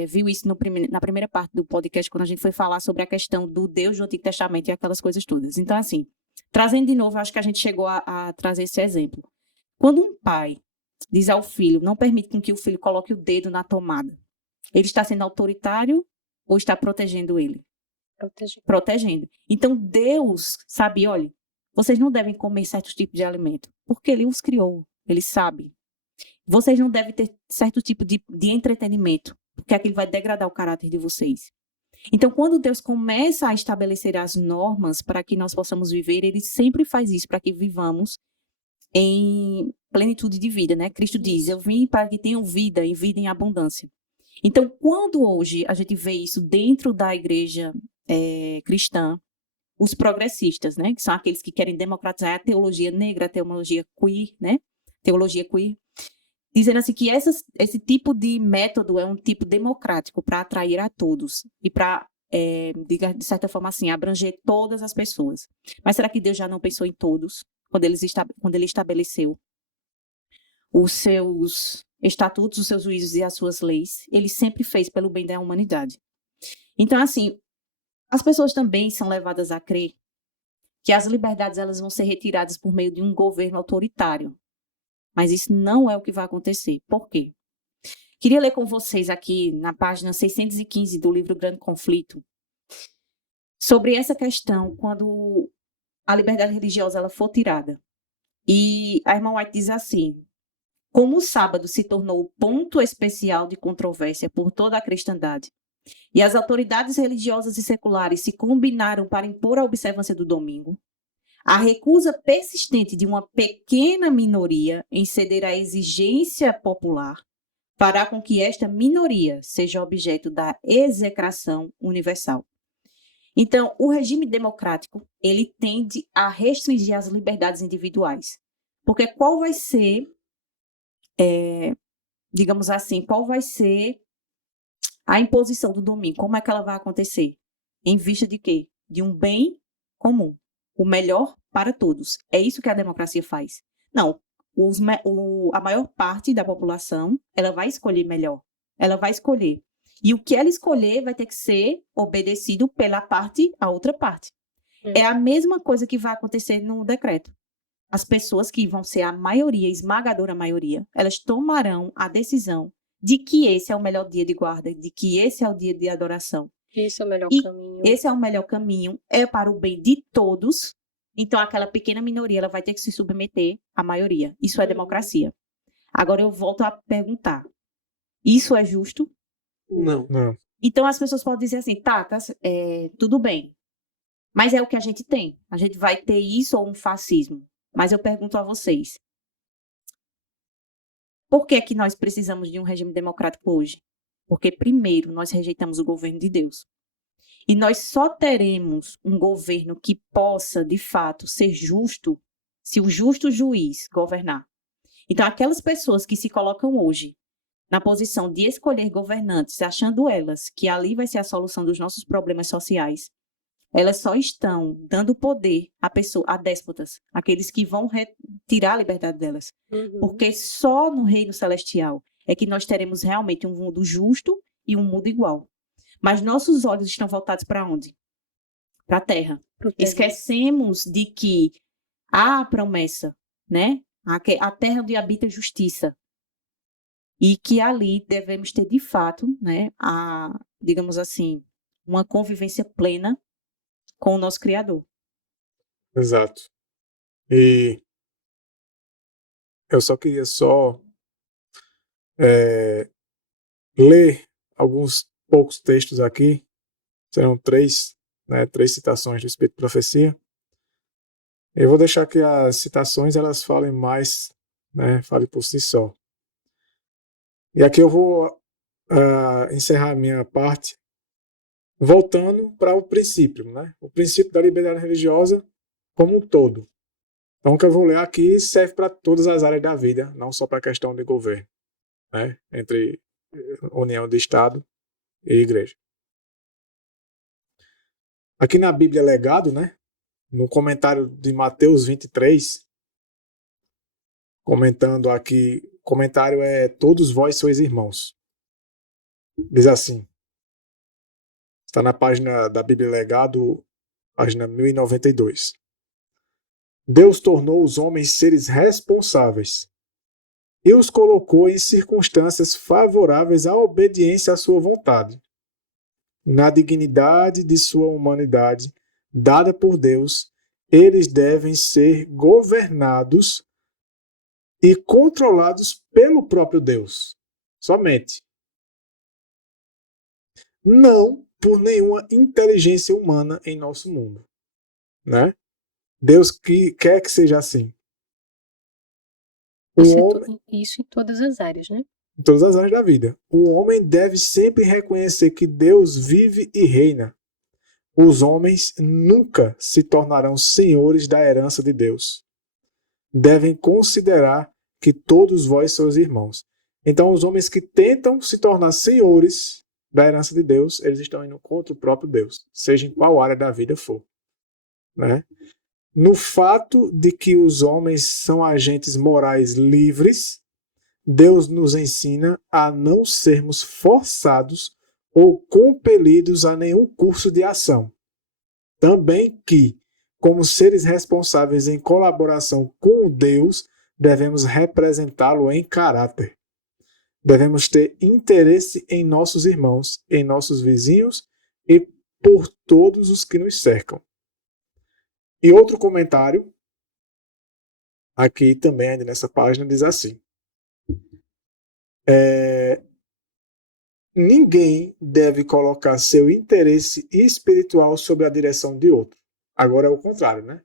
viu isso na primeira parte do podcast, quando a gente foi falar sobre a questão do Deus do Antigo Testamento e aquelas coisas todas. Então, assim, trazendo de novo, acho que a gente chegou a trazer esse exemplo. Quando um pai diz ao filho, não permite com que o filho coloque o dedo na tomada, ele está sendo autoritário ou está protegendo ele? Protegendo. Então, Deus sabe, olha, vocês não devem comer certos tipos de alimento, porque ele os criou, ele sabe. Vocês não devem ter certo tipo de entretenimento, porque aquilo vai degradar o caráter de vocês. Então, quando Deus começa a estabelecer as normas para que nós possamos viver, ele sempre faz isso para que vivamos em plenitude de vida, né? Cristo diz, eu vim para que tenham vida e vida em abundância. Então, quando hoje a gente vê isso dentro da igreja cristã, os progressistas, né? Que são aqueles que querem democratizar a teologia negra, a teologia queer, né? Teologia queer. Dizendo assim que esse tipo de método é um tipo democrático para atrair a todos e para, de certa forma assim, abranger todas as pessoas. Mas será que Deus já não pensou em todos quando ele estabeleceu os seus estatutos, os seus juízos e as suas leis? Ele sempre fez pelo bem da humanidade. Então, assim, As pessoas também são levadas a crer que as liberdades elas vão ser retiradas por meio de um governo autoritário. Mas isso não é o que vai acontecer. Por quê? Queria ler com vocês aqui na página 615 do livro Grande Conflito sobre essa questão quando a liberdade religiosa ela for tirada. E a irmã White diz assim: como o sábado se tornou o ponto especial de controvérsia por toda a cristandade, e as autoridades religiosas e seculares se combinaram para impor a observância do domingo, a recusa persistente de uma pequena minoria em ceder à exigência popular fará com que esta minoria seja objeto da execração universal. Então, o regime democrático, ele tende a restringir as liberdades individuais. Porque qual vai ser, digamos assim, qual vai ser a imposição do domingo? Como é que ela vai acontecer? Em vista de quê? De um bem comum. O melhor para todos. É isso que a democracia faz. Não, a maior parte da população, ela vai escolher melhor. Ela vai escolher. E o que ela escolher vai ter que ser obedecido a outra parte. É a mesma coisa que vai acontecer no decreto. As pessoas que vão ser a maioria, esmagadora maioria, elas tomarão a decisão de que esse é o melhor dia de guarda, de que esse é o dia de adoração. Esse é o melhor caminho. Esse é o melhor caminho, é para o bem de todos. Então, aquela pequena minoria ela vai ter que se submeter à maioria. Isso é democracia. Agora, eu volto a perguntar. Isso é justo? Não. Então, as pessoas podem dizer assim, tudo bem. Mas é o que a gente tem. A gente vai ter isso ou um fascismo. Mas eu pergunto a vocês. Por que é que nós precisamos de um regime democrático hoje? Porque, primeiro, nós rejeitamos o governo de Deus. E nós só teremos um governo que possa, de fato, ser justo se o justo juiz governar. Então, aquelas pessoas que se colocam hoje na posição de escolher governantes, achando elas que ali vai ser a solução dos nossos problemas sociais, elas só estão dando poder a déspotas, aqueles que vão retirar a liberdade delas. Porque só no reino celestial é que nós teremos realmente um mundo justo e um mundo igual. Mas nossos olhos estão voltados para onde? Para a terra. Esquecemos de que há a promessa, né? A terra onde habita a justiça. E que ali devemos ter, de fato, né, digamos assim, uma convivência plena com o nosso Criador. Exato. E eu só queria ler alguns poucos textos aqui. Serão 3 citações do Espírito de Profecia. Eu vou deixar que as citações elas falem mais, né, falem por si só. E aqui eu vou encerrar a minha parte voltando para o princípio, né? O princípio da liberdade religiosa como um todo. Então, o que eu vou ler aqui serve para todas as áreas da vida, não só para a questão de governo, né? Entre união de Estado e igreja. Aqui na Bíblia Legado, né? No comentário de Mateus 23, comentando aqui, o comentário é: todos vós sois irmãos. Diz assim, está na página da Bíblia Legado, página 1092. Deus tornou os homens seres responsáveis e os colocou em circunstâncias favoráveis à obediência à sua vontade. Na dignidade de sua humanidade, dada por Deus, eles devem ser governados e controlados pelo próprio Deus, somente. Não por nenhuma inteligência humana em nosso mundo, né? Deus quer que seja assim. Isso em todas as áreas, né? Em todas as áreas da vida. O homem deve sempre reconhecer que Deus vive e reina. Os homens nunca se tornarão senhores da herança de Deus. Devem considerar que todos vós sois irmãos. Então, os homens que tentam se tornar senhores da herança de Deus, eles estão indo contra o próprio Deus, seja em qual área da vida for, né? No fato de que os homens são agentes morais livres, Deus nos ensina a não sermos forçados ou compelidos a nenhum curso de ação. Também que, como seres responsáveis em colaboração com Deus, devemos representá-lo em caráter. Devemos ter interesse em nossos irmãos, em nossos vizinhos e por todos os que nos cercam. E outro comentário, aqui também, ainda nessa página, diz assim: ninguém deve colocar seu interesse espiritual sob a direção de outro. Agora é o contrário, né?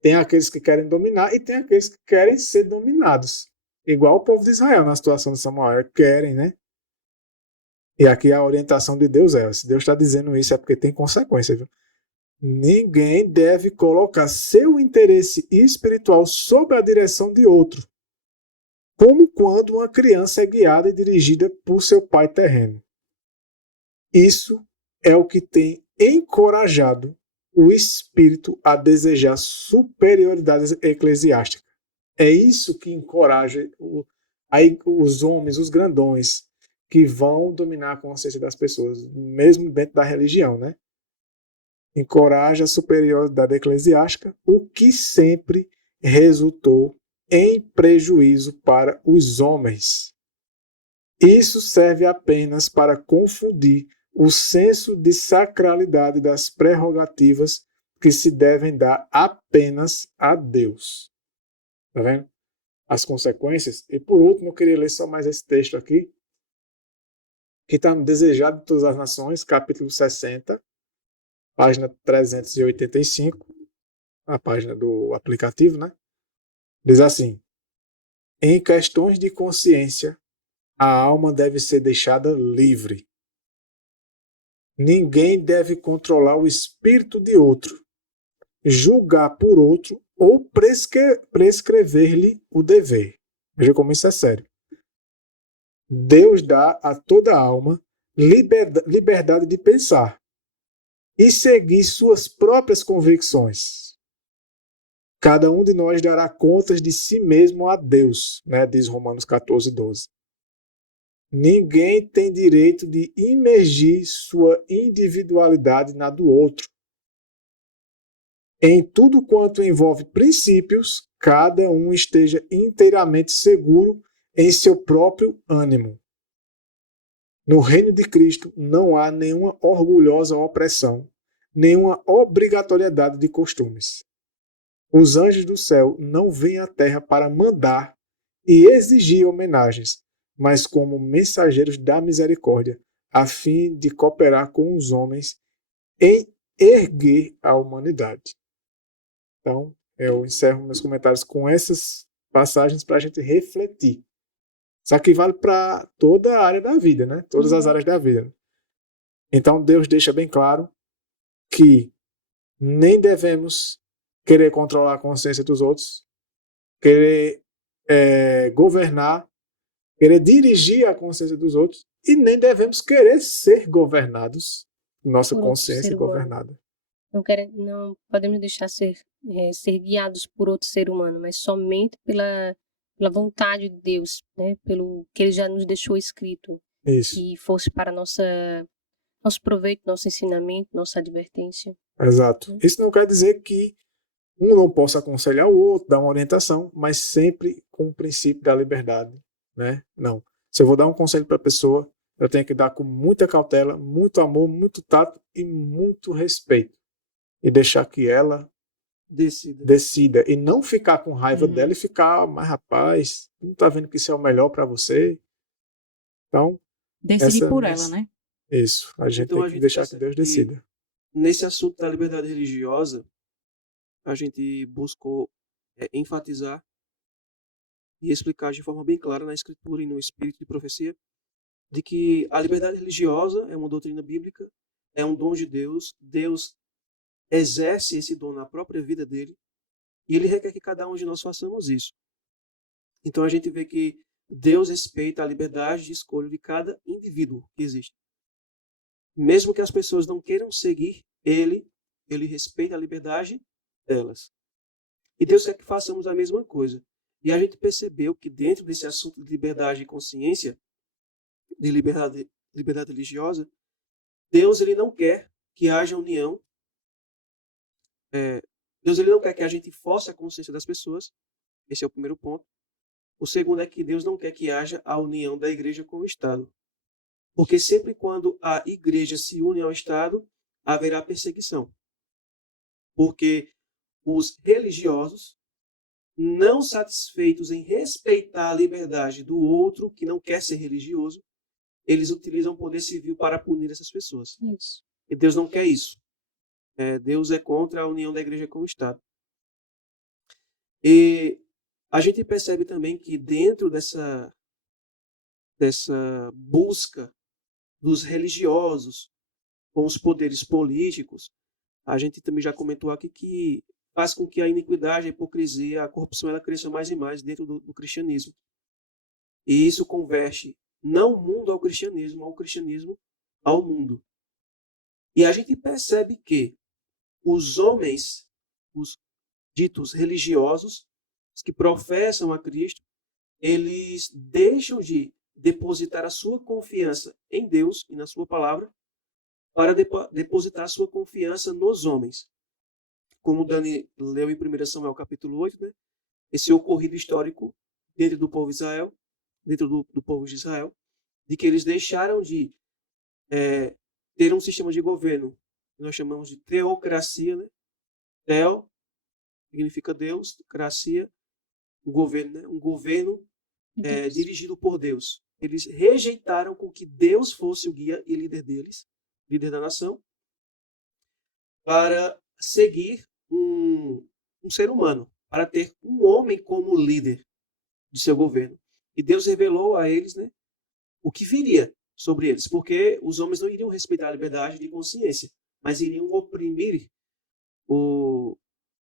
Tem aqueles que querem dominar e tem aqueles que querem ser dominados. Igual o povo de Israel na situação de Samuel, querem, né? E aqui a orientação de Deus é, se Deus está dizendo isso é porque tem consequência, viu? Ninguém deve colocar seu interesse espiritual sob a direção de outro, como quando uma criança é guiada e dirigida por seu pai terreno. Isso é o que tem encorajado o espírito a desejar superioridade eclesiástica. É isso que encoraja os homens, os grandões, que vão dominar a consciência das pessoas, mesmo dentro da religião, né? Encoraja a superioridade eclesiástica, o que sempre resultou em prejuízo para os homens. Isso serve apenas para confundir o senso de sacralidade das prerrogativas que se devem dar apenas a Deus. Tá vendo? As consequências. E por último, eu queria ler só mais esse texto aqui, que está no Desejado de Todas as Nações, capítulo 60, página 385, a página do aplicativo, né? Diz assim: em questões de consciência, a alma deve ser deixada livre. Ninguém deve controlar o espírito de outro, julgar por outro ou prescrever-lhe o dever. Veja como isso é sério. Deus dá a toda alma liberdade de pensar e seguir suas próprias convicções. Cada um de nós dará contas de si mesmo a Deus, né? Diz Romanos 14, 12. Ninguém tem direito de imergir sua individualidade na do outro. Em tudo quanto envolve princípios, cada um esteja inteiramente seguro em seu próprio ânimo. No reino de Cristo não há nenhuma orgulhosa opressão, nenhuma obrigatoriedade de costumes. Os anjos do céu não vêm à terra para mandar e exigir homenagens, mas como mensageiros da misericórdia, a fim de cooperar com os homens em erguer a humanidade. Então, eu encerro meus comentários com essas passagens para a gente refletir. Isso aqui vale para toda a área da vida, né? Todas as áreas da vida. Então, Deus deixa bem claro que nem devemos querer controlar a consciência dos outros, querer governar, querer dirigir a consciência dos outros, e nem devemos querer ser governados, nossa consciência governada. Não podemos deixar ser guiados por outro ser humano, mas somente pela vontade de Deus, né? Pelo que Ele já nos deixou escrito. Isso. Que fosse para nosso proveito, nosso ensinamento, nossa advertência. Exato. Isso não quer dizer que um não possa aconselhar o outro, dar uma orientação, mas sempre com o princípio da liberdade, né? Não. Se eu vou dar um conselho para a pessoa, eu tenho que dar com muita cautela, muito amor, muito tato e muito respeito. E deixar que ela decida. E não ficar com raiva dela e ficar, mas rapaz, não tá vendo que isso é o melhor para você? Então, decidir por ela, né? Isso. A gente tem que deixar que Deus decida. Nesse assunto da liberdade religiosa, a gente buscou enfatizar e explicar de forma bem clara na Escritura e no Espírito de Profecia de que a liberdade religiosa é uma doutrina bíblica, é um dom de Deus, Deus exerce esse dom na própria vida dele e ele requer que cada um de nós façamos isso. Então a gente vê que Deus respeita a liberdade de escolha de cada indivíduo que existe. Mesmo que as pessoas não queiram seguir ele respeita a liberdade delas. E Deus quer que façamos a mesma coisa. E a gente percebeu que dentro desse assunto de liberdade e consciência, de liberdade religiosa, Deus ele não quer que haja união Deus ele não quer que a gente force a consciência das pessoas. Esse é o primeiro ponto. O segundo é que Deus não quer que haja a união da igreja com o Estado. Porque sempre quando a igreja se une ao Estado, haverá perseguição. Porque os religiosos, não satisfeitos em respeitar a liberdade do outro, que não quer ser religioso, eles utilizam o poder civil para punir essas pessoas. Isso. E Deus não quer isso. Deus é contra a união da igreja com o Estado. E a gente percebe também que dentro dessa busca dos religiosos com os poderes políticos, a gente também já comentou aqui que faz com que a iniquidade, a hipocrisia, a corrupção, ela cresça mais e mais dentro do cristianismo. E isso converte não o mundo ao cristianismo ao mundo. E a gente percebe que os homens, os ditos religiosos, os que professam a Cristo, eles deixam de depositar a sua confiança em Deus e na sua palavra para depositar a sua confiança nos homens. Como o Dani leu em 1 Samuel capítulo 8, né? Esse ocorrido histórico dentro do povo de Israel, de que eles deixaram de ter um sistema de governo que nós chamamos de teocracia, né? Teo significa Deus, cracia, um governo, né? Um governo dirigido por Deus. Eles rejeitaram com que Deus fosse o guia e líder deles, líder da nação, para seguir um ser humano, para ter um homem como líder de seu governo. E Deus revelou a eles, né, o que viria sobre eles, porque os homens não iriam respeitar a liberdade de consciência, mas iriam oprimir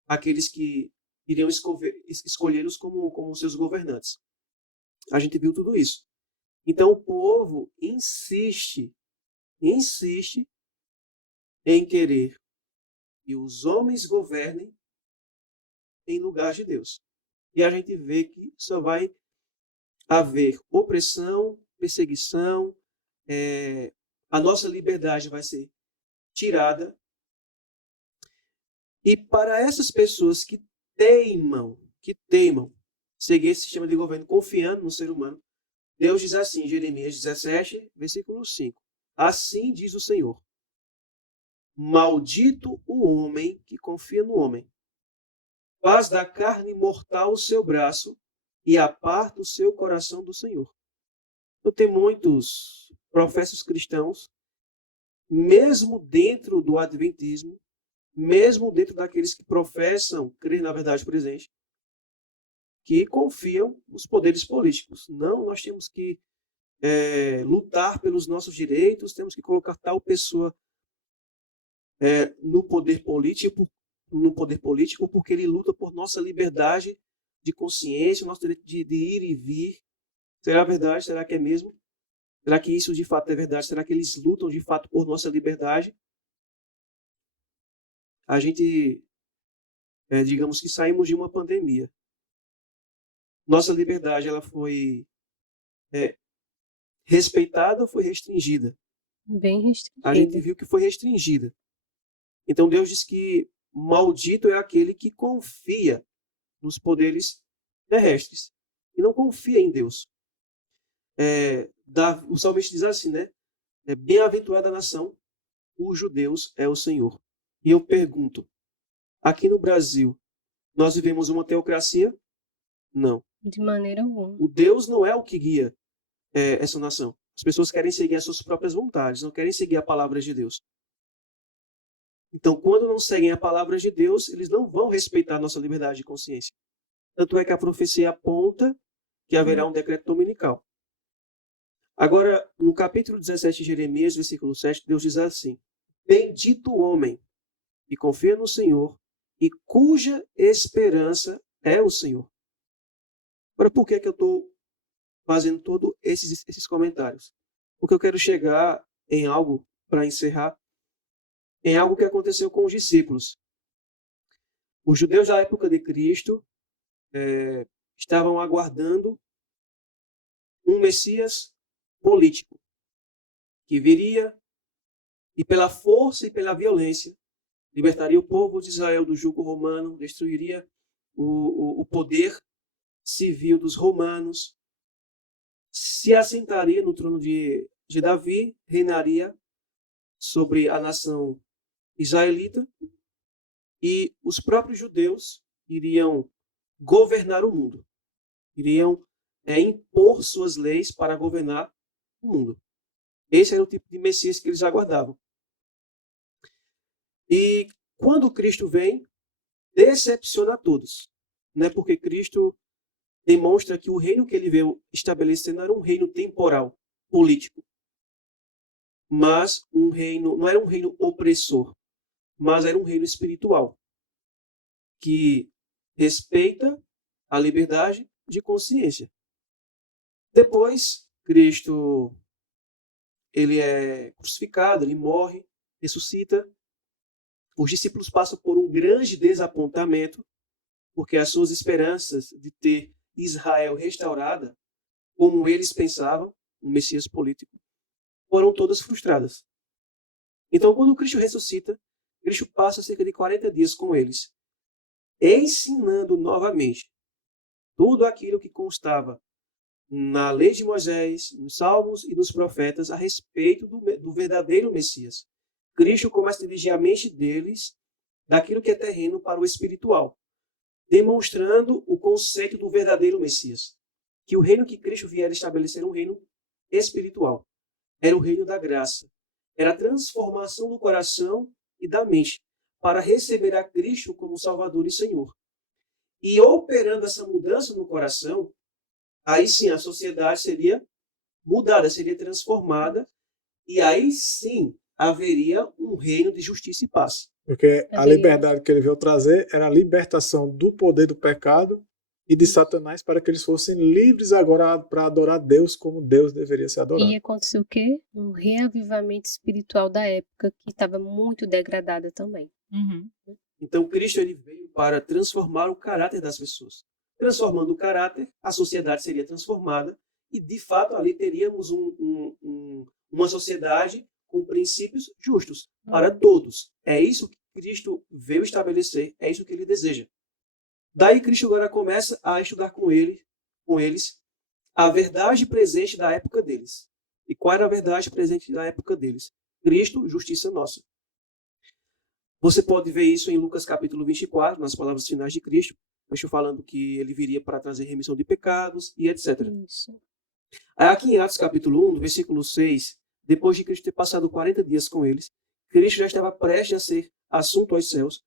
aqueles que iriam escolhê-los como seus governantes. A gente viu tudo isso. Então o povo insiste em querer que os homens governem em lugar de Deus. E a gente vê que só vai haver opressão, perseguição, a nossa liberdade vai ser tirada. E para essas pessoas que teimam seguir esse sistema de governo confiando no ser humano, Deus diz assim, Jeremias 17, versículo 5. Assim diz o Senhor: maldito o homem que confia no homem. Faz da carne mortal o seu braço e aparta o seu coração do Senhor. Então, tem muitos professos cristãos, mesmo dentro do adventismo, mesmo dentro daqueles que professam crer na verdade presente, que confiam nos poderes políticos. Não, nós temos que lutar pelos nossos direitos, temos que colocar tal pessoa no poder político, porque ele luta por nossa liberdade de consciência, nosso direito de ir e vir. Será verdade? Será que é mesmo? Será que isso de fato é verdade? Será que eles lutam de fato por nossa liberdade? A gente, digamos que saímos de uma pandemia. Nossa liberdade, ela foi respeitada ou foi restringida? Bem restringida. A gente viu que foi restringida. Então Deus diz que maldito é aquele que confia nos poderes terrestres e não confia em Deus. O salmista diz assim, né? Bem-aventurada a nação cujo Deus é o Senhor. E eu pergunto, aqui no Brasil, nós vivemos uma teocracia? Não. De maneira alguma. O Deus não é o que guia essa nação. As pessoas querem seguir as suas próprias vontades, não querem seguir a palavra de Deus. Então, quando não seguem a palavra de Deus, eles não vão respeitar a nossa liberdade de consciência. Tanto é que a profecia aponta que haverá um decreto dominical. Agora, no capítulo 17 de Jeremias, versículo 7, Deus diz assim: bendito o homem que confia no Senhor e cuja esperança é o Senhor. Agora, por que eu estou fazendo todos esses comentários? Porque eu quero chegar em algo, para encerrar, em algo que aconteceu com os discípulos. Os judeus da época de Cristo estavam aguardando um Messias político que viria e pela força e pela violência libertaria o povo de Israel do jugo romano, destruiria o poder civil dos romanos, se assentaria no trono de Davi, reinaria sobre a nação israelita, e os próprios judeus iriam governar o mundo, iriam impor suas leis para governar o mundo. Esse era o tipo de Messias que eles aguardavam. E quando Cristo vem, decepciona a todos, né? Porque Cristo demonstra que o reino que ele veio estabelecer não era um reino temporal, político, mas um reino, não era um reino opressor, mas era um reino espiritual, que respeita a liberdade de consciência. Depois, Cristo, ele é crucificado, ele morre, ressuscita. Os discípulos passam por um grande desapontamento, porque as suas esperanças de ter Israel restaurada, como eles pensavam, um Messias político, foram todas frustradas. Então, quando Cristo ressuscita, Cristo passa cerca de 40 dias com eles, ensinando novamente tudo aquilo que constava na lei de Moisés, nos Salmos e nos profetas a respeito do verdadeiro Messias. Cristo começa a dirigir a mente deles daquilo que é terreno para o espiritual, demonstrando o conceito do verdadeiro Messias. Que o reino que Cristo viera estabelecer era um reino espiritual. Era o reino da graça. Era a transformação do coração e da mente para receber a Cristo como Salvador e Senhor. E operando essa mudança no coração, aí sim a sociedade seria mudada, seria transformada, e aí sim haveria um reino de justiça e paz. Porque a liberdade que ele veio trazer era a libertação do poder do pecado e de Satanás, para que eles fossem livres agora para adorar Deus como Deus deveria ser adorado. E aconteceu o quê? Um reavivamento espiritual da época que estava muito degradada também. Uhum. Então Cristo ele veio para transformar o caráter das pessoas. Transformando o caráter, a sociedade seria transformada e, de fato, ali teríamos uma sociedade com princípios justos para todos. É isso que Cristo veio estabelecer, é isso que ele deseja. Daí Cristo agora começa a estudar com eles a verdade presente da época deles. E qual era a verdade presente da época deles? Cristo, justiça nossa. Você pode ver isso em Lucas capítulo 24, nas palavras finais de Cristo, Cristo falando que ele viria para trazer remissão de pecados e etc. Isso. Aí aqui em Atos capítulo 1, versículo 6, depois de Cristo ter passado 40 dias com eles, Cristo já estava prestes a ser assunto aos céus.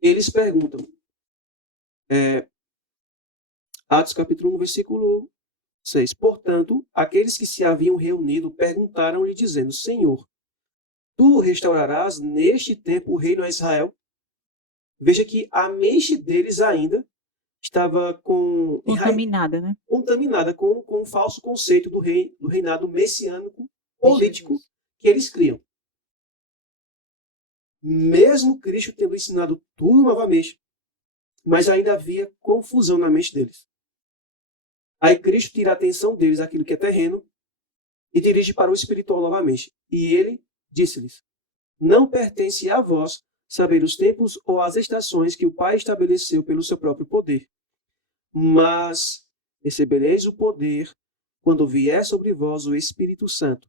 Eles perguntam, Atos capítulo 1, versículo 6, portanto, aqueles que se haviam reunido perguntaram-lhe dizendo, Senhor, tu restaurarás neste tempo o reino a Israel? Veja que a mente deles ainda estava Contaminada, né? Contaminada com um falso conceito do reinado messiânico político que eles criam. Mesmo Cristo tendo ensinado tudo novamente, mas ainda havia confusão na mente deles. Aí Cristo tira a atenção deles daquilo que é terreno e dirige para o espiritual novamente. E ele disse-lhes, não pertence a vós saber os tempos ou as estações que o Pai estabeleceu pelo seu próprio poder. Mas recebereis o poder quando vier sobre vós o Espírito Santo,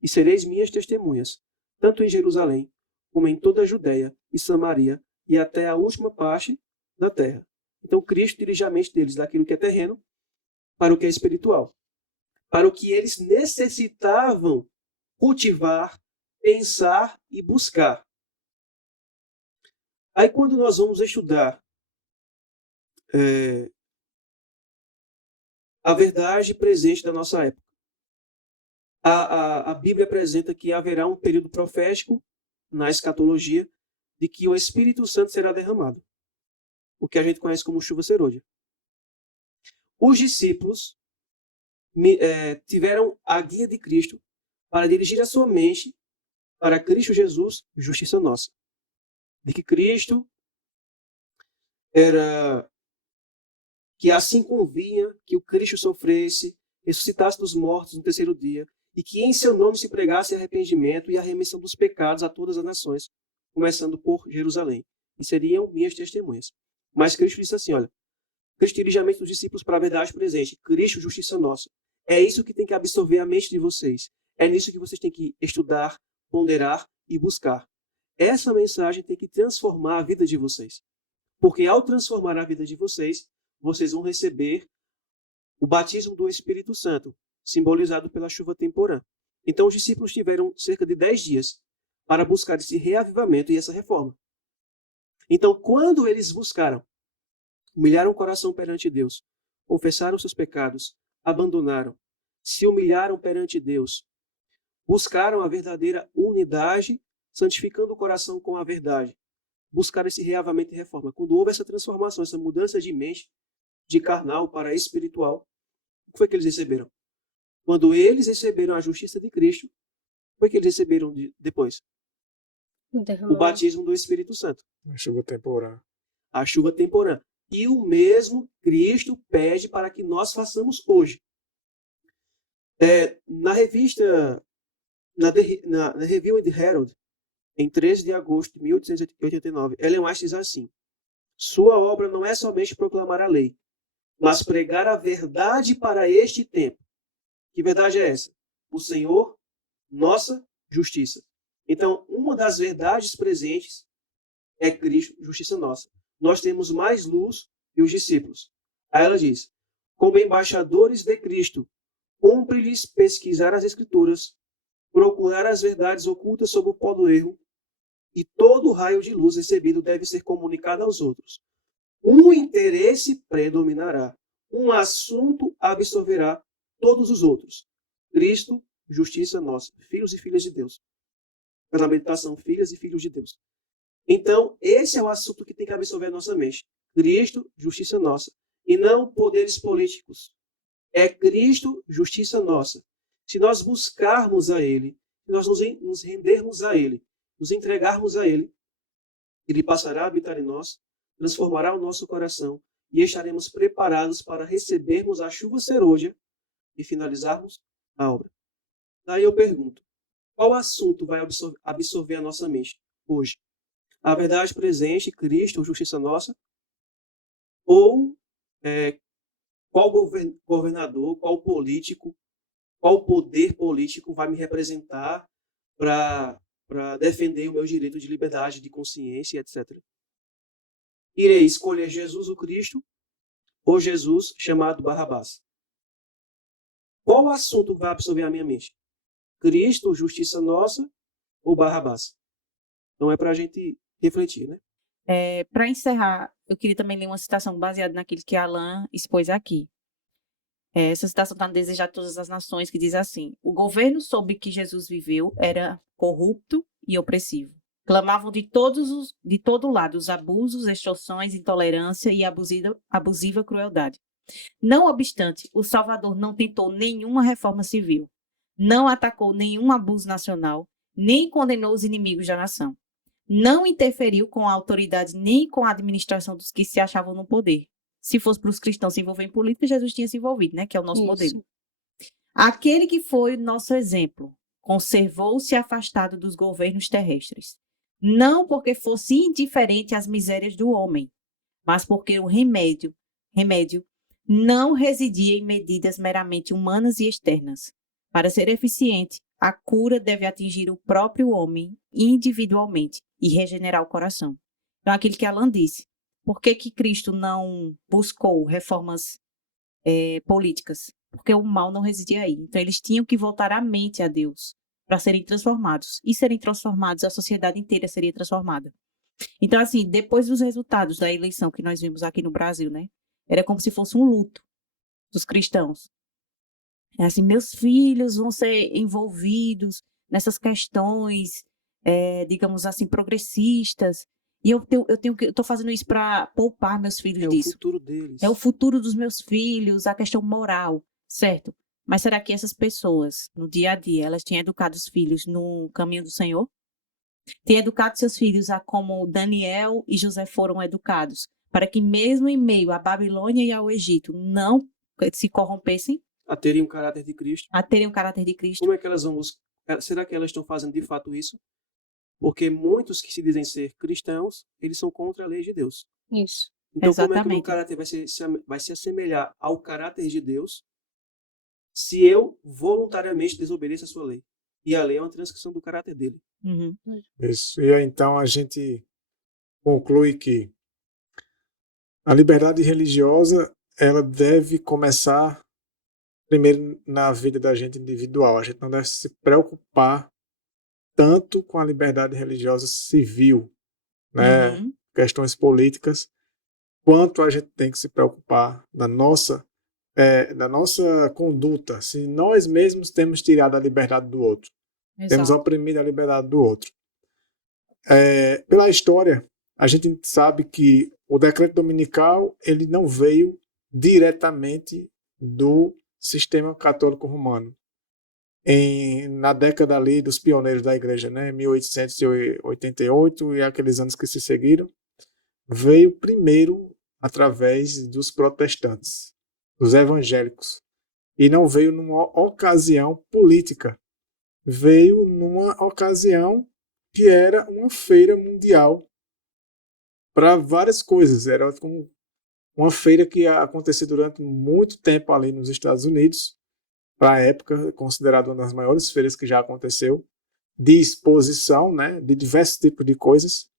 e sereis minhas testemunhas, tanto em Jerusalém, como em toda a Judéia e Samaria, e até a última parte da terra. Então Cristo dirige a mente deles daquilo que é terreno para o que é espiritual, para o que eles necessitavam cultivar, pensar e buscar. Aí quando nós vamos estudar a verdade presente da nossa época, a Bíblia apresenta que haverá um período profético na escatologia de que o Espírito Santo será derramado, o que a gente conhece como chuva serôdia. Os discípulos tiveram a guia de Cristo para dirigir a sua mente para Cristo Jesus, justiça nossa. De que Cristo era que assim convinha que o Cristo sofresse, ressuscitasse dos mortos no terceiro dia, e que em seu nome se pregasse arrependimento e a remissão dos pecados a todas as nações, começando por Jerusalém, e seriam minhas testemunhas. Mas Cristo disse assim, olha, Cristo dirige a mente dos discípulos para a verdade presente, Cristo, justiça nossa. É isso que tem que absorver a mente de vocês. É nisso que vocês têm que estudar, ponderar e buscar. Essa mensagem tem que transformar a vida de vocês. Porque ao transformar a vida de vocês, vocês vão receber o batismo do Espírito Santo, simbolizado pela chuva temporã. Então os discípulos tiveram cerca de 10 dias para buscar esse reavivamento e essa reforma. Então, quando eles buscaram, humilharam o coração perante Deus, confessaram seus pecados, abandonaram, se humilharam perante Deus, buscaram a verdadeira unidade, santificando o coração com a verdade, buscaram esse reavivamento e reforma. Quando houve essa transformação, essa mudança de mente, de carnal para espiritual, o que foi que eles receberam? Quando eles receberam a justiça de Cristo, o que foi que eles receberam depois? O batismo do Espírito Santo. A chuva temporã. A chuva temporã. E o mesmo Cristo pede para que nós façamos hoje. Na revista, na Review and Herald, em 13 de agosto de 1889, Ellen White diz assim: sua obra não é somente proclamar a lei, mas pregar a verdade para este tempo. Que verdade é essa? O Senhor, nossa justiça. Então, uma das verdades presentes é Cristo, justiça nossa. Nós temos mais luz que os discípulos. Aí ela diz: como embaixadores de Cristo, cumpre-lhes pesquisar as Escrituras, procurar as verdades ocultas sob o pó do erro, e todo raio de luz recebido deve ser comunicado aos outros. Um interesse predominará, um assunto absorverá todos os outros. Cristo, justiça nossa, filhos e filhas de Deus. Pela meditação, filhas e filhos de Deus. Então, esse é o assunto que tem que absorver a nossa mente. Cristo, justiça nossa. E não poderes políticos. É Cristo, justiça nossa. Se nós buscarmos a Ele, se nós nos rendermos a Ele, nos entregarmos a Ele, Ele passará a habitar em nós, transformará o nosso coração e estaremos preparados para recebermos a chuva serôdia e finalizarmos a obra. Daí eu pergunto, qual assunto vai absorver a nossa mente hoje? A verdade presente, Cristo, justiça nossa? Ou qual governador, qual político, qual poder político vai me representar para defender o meu direito de liberdade, de consciência, etc. Irei escolher Jesus o Cristo ou Jesus chamado Barrabás? Qual assunto vai absorver a minha mente? Cristo, justiça nossa ou Barrabás? Então é para a gente refletir, né? Para encerrar, eu queria também ler uma citação baseada naquilo que Alan expôs aqui. Essa citação está no Desejar de Todas as Nações, que diz assim: o governo sob que Jesus viveu era corrupto e opressivo. Clamavam de todo lado os abusos, extorsões, intolerância e abusiva crueldade. Não obstante, o Salvador não tentou nenhuma reforma civil, não atacou nenhum abuso nacional, nem condenou os inimigos da nação. Não interferiu com a autoridade nem com a administração dos que se achavam no poder. Se fosse para os cristãos se envolver em política, Jesus tinha se envolvido, né? Que é o nosso modelo. Aquele que foi o nosso exemplo conservou-se afastado dos governos terrestres. Não porque fosse indiferente às misérias do homem, mas porque o remédio não residia em medidas meramente humanas e externas. Para ser eficiente, a cura deve atingir o próprio homem individualmente e regenerar o coração. Então, aquilo que Alan disse. Por que Cristo não buscou reformas políticas? Porque o mal não residia aí. Então, eles tinham que voltar a mente a Deus para serem transformados. E serem transformados, a sociedade inteira seria transformada. Então, assim, depois dos resultados da eleição que nós vimos aqui no Brasil, né? Era como se fosse um luto dos cristãos. Assim, meus filhos vão ser envolvidos nessas questões, digamos assim, progressistas. E eu estou fazendo isso para poupar meus filhos disso. É o futuro deles. É o futuro dos meus filhos, a questão moral, certo? Mas será que essas pessoas, no dia a dia, elas têm educado os filhos no caminho do Senhor? Têm educado seus filhos a como Daniel e José foram educados, para que mesmo em meio à Babilônia e ao Egito não se corrompessem? A terem um caráter de Cristo. A terem o caráter de Cristo. Como é que elas vão buscar? Será que elas estão fazendo de fato isso? Porque muitos que se dizem ser cristãos, eles são contra a lei de Deus. Isso. Então, como é que o meu Exatamente. caráter vai se assemelhar ao caráter de Deus se eu voluntariamente desobedeço a sua lei? E a lei é uma transcrição do caráter dele. Uhum. Isso. E aí, então a gente conclui que a liberdade religiosa ela deve começar primeiro na vida da gente individual. A gente não deve se preocupar tanto com a liberdade religiosa civil, né? Uhum. Questões políticas, quanto a gente tem que se preocupar da nossa conduta, se nós mesmos temos tirado a liberdade do outro, temos Exato. oprimido a liberdade do outro. Pela história, a gente sabe que o decreto dominical ele não veio diretamente do sistema católico romano. Na década ali dos pioneiros da igreja, né, 1888 e aqueles anos que se seguiram, veio primeiro através dos protestantes, dos evangélicos, e não veio numa ocasião política, veio numa ocasião que era uma feira mundial para várias coisas. Era como uma feira que ia acontecer durante muito tempo ali nos Estados Unidos, para a época, considerada uma das maiores feiras que já aconteceu, de exposição, né, de diversos tipos de coisas.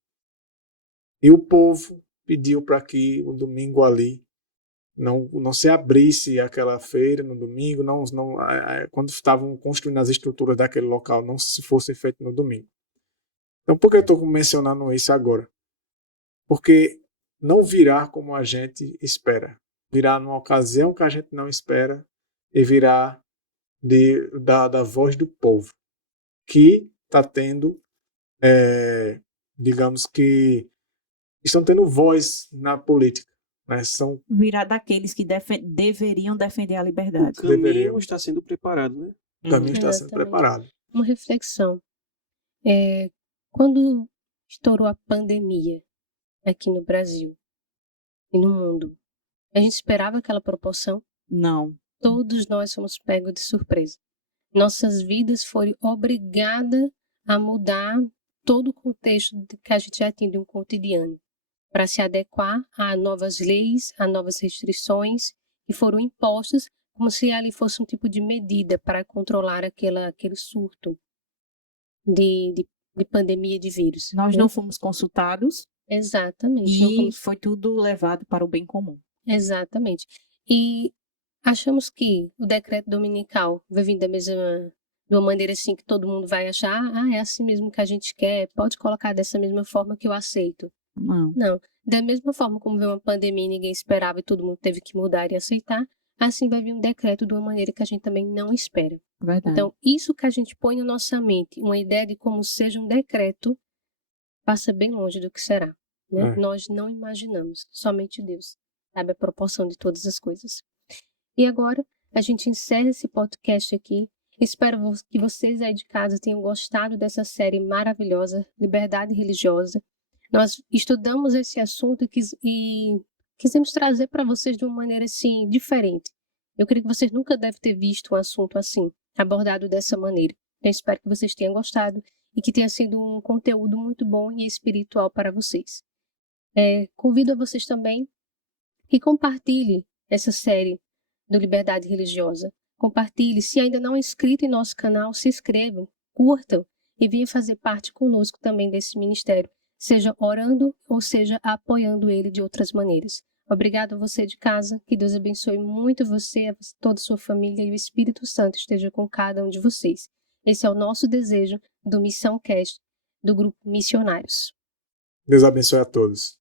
E o povo pediu para que o domingo ali não se abrisse aquela feira no domingo, quando estavam construindo as estruturas daquele local, não se fosse feito no domingo. Então, por que eu estou mencionando isso agora? Porque não virá como a gente espera. Virá numa ocasião que a gente não espera e virá da voz do povo, que está tendo, digamos que, estão tendo voz na política. Né? Virar daqueles que deveriam defender a O liberdade. caminho Deveriam. está sendo preparado, né? O caminho está sendo Exatamente. preparado. Uma reflexão. Quando estourou a pandemia aqui no Brasil e no mundo, a gente esperava aquela proporção? Não. Todos nós fomos pegos de surpresa. Nossas vidas foram obrigadas a mudar todo o contexto que a gente já tinha de um cotidiano, para se adequar a novas leis, a novas restrições que foram impostas, como se ali fosse um tipo de medida para controlar aquele surto de pandemia de vírus. Nós né? não fomos consultados Exatamente. Não e fomos- foi tudo levado para o bem comum. Exatamente. E achamos que o decreto dominical vai vir de uma maneira assim que todo mundo vai achar, é assim mesmo que a gente quer, pode colocar dessa mesma forma que eu aceito. Não. Não. Da mesma forma como veio uma pandemia e ninguém esperava e todo mundo teve que mudar e aceitar, assim vai vir um decreto de uma maneira que a gente também não espera. Verdade. Então, isso que a gente põe na nossa mente, uma ideia de como seja um decreto, passa bem longe do que será. Né? Nós não imaginamos, somente Deus sabe a proporção de todas as coisas. E agora, a gente encerra esse podcast aqui. Espero que vocês aí de casa tenham gostado dessa série maravilhosa, Liberdade Religiosa. Nós estudamos esse assunto e quisemos trazer para vocês de uma maneira assim, diferente. Eu creio que vocês nunca devem ter visto um assunto assim, abordado dessa maneira. Então, espero que vocês tenham gostado e que tenha sido um conteúdo muito bom e espiritual para vocês. Convido a vocês também que compartilhem essa série do Liberdade Religiosa. Compartilhe. Se ainda não é inscrito em nosso canal, se inscrevam, curtam e venham fazer parte conosco também desse ministério, seja orando ou seja apoiando ele de outras maneiras. Obrigado a você de casa, que Deus abençoe muito você, toda a sua família e o Espírito Santo esteja com cada um de vocês. Esse é o nosso desejo do Missão Cast, do Grupo Missionários. Deus abençoe a todos.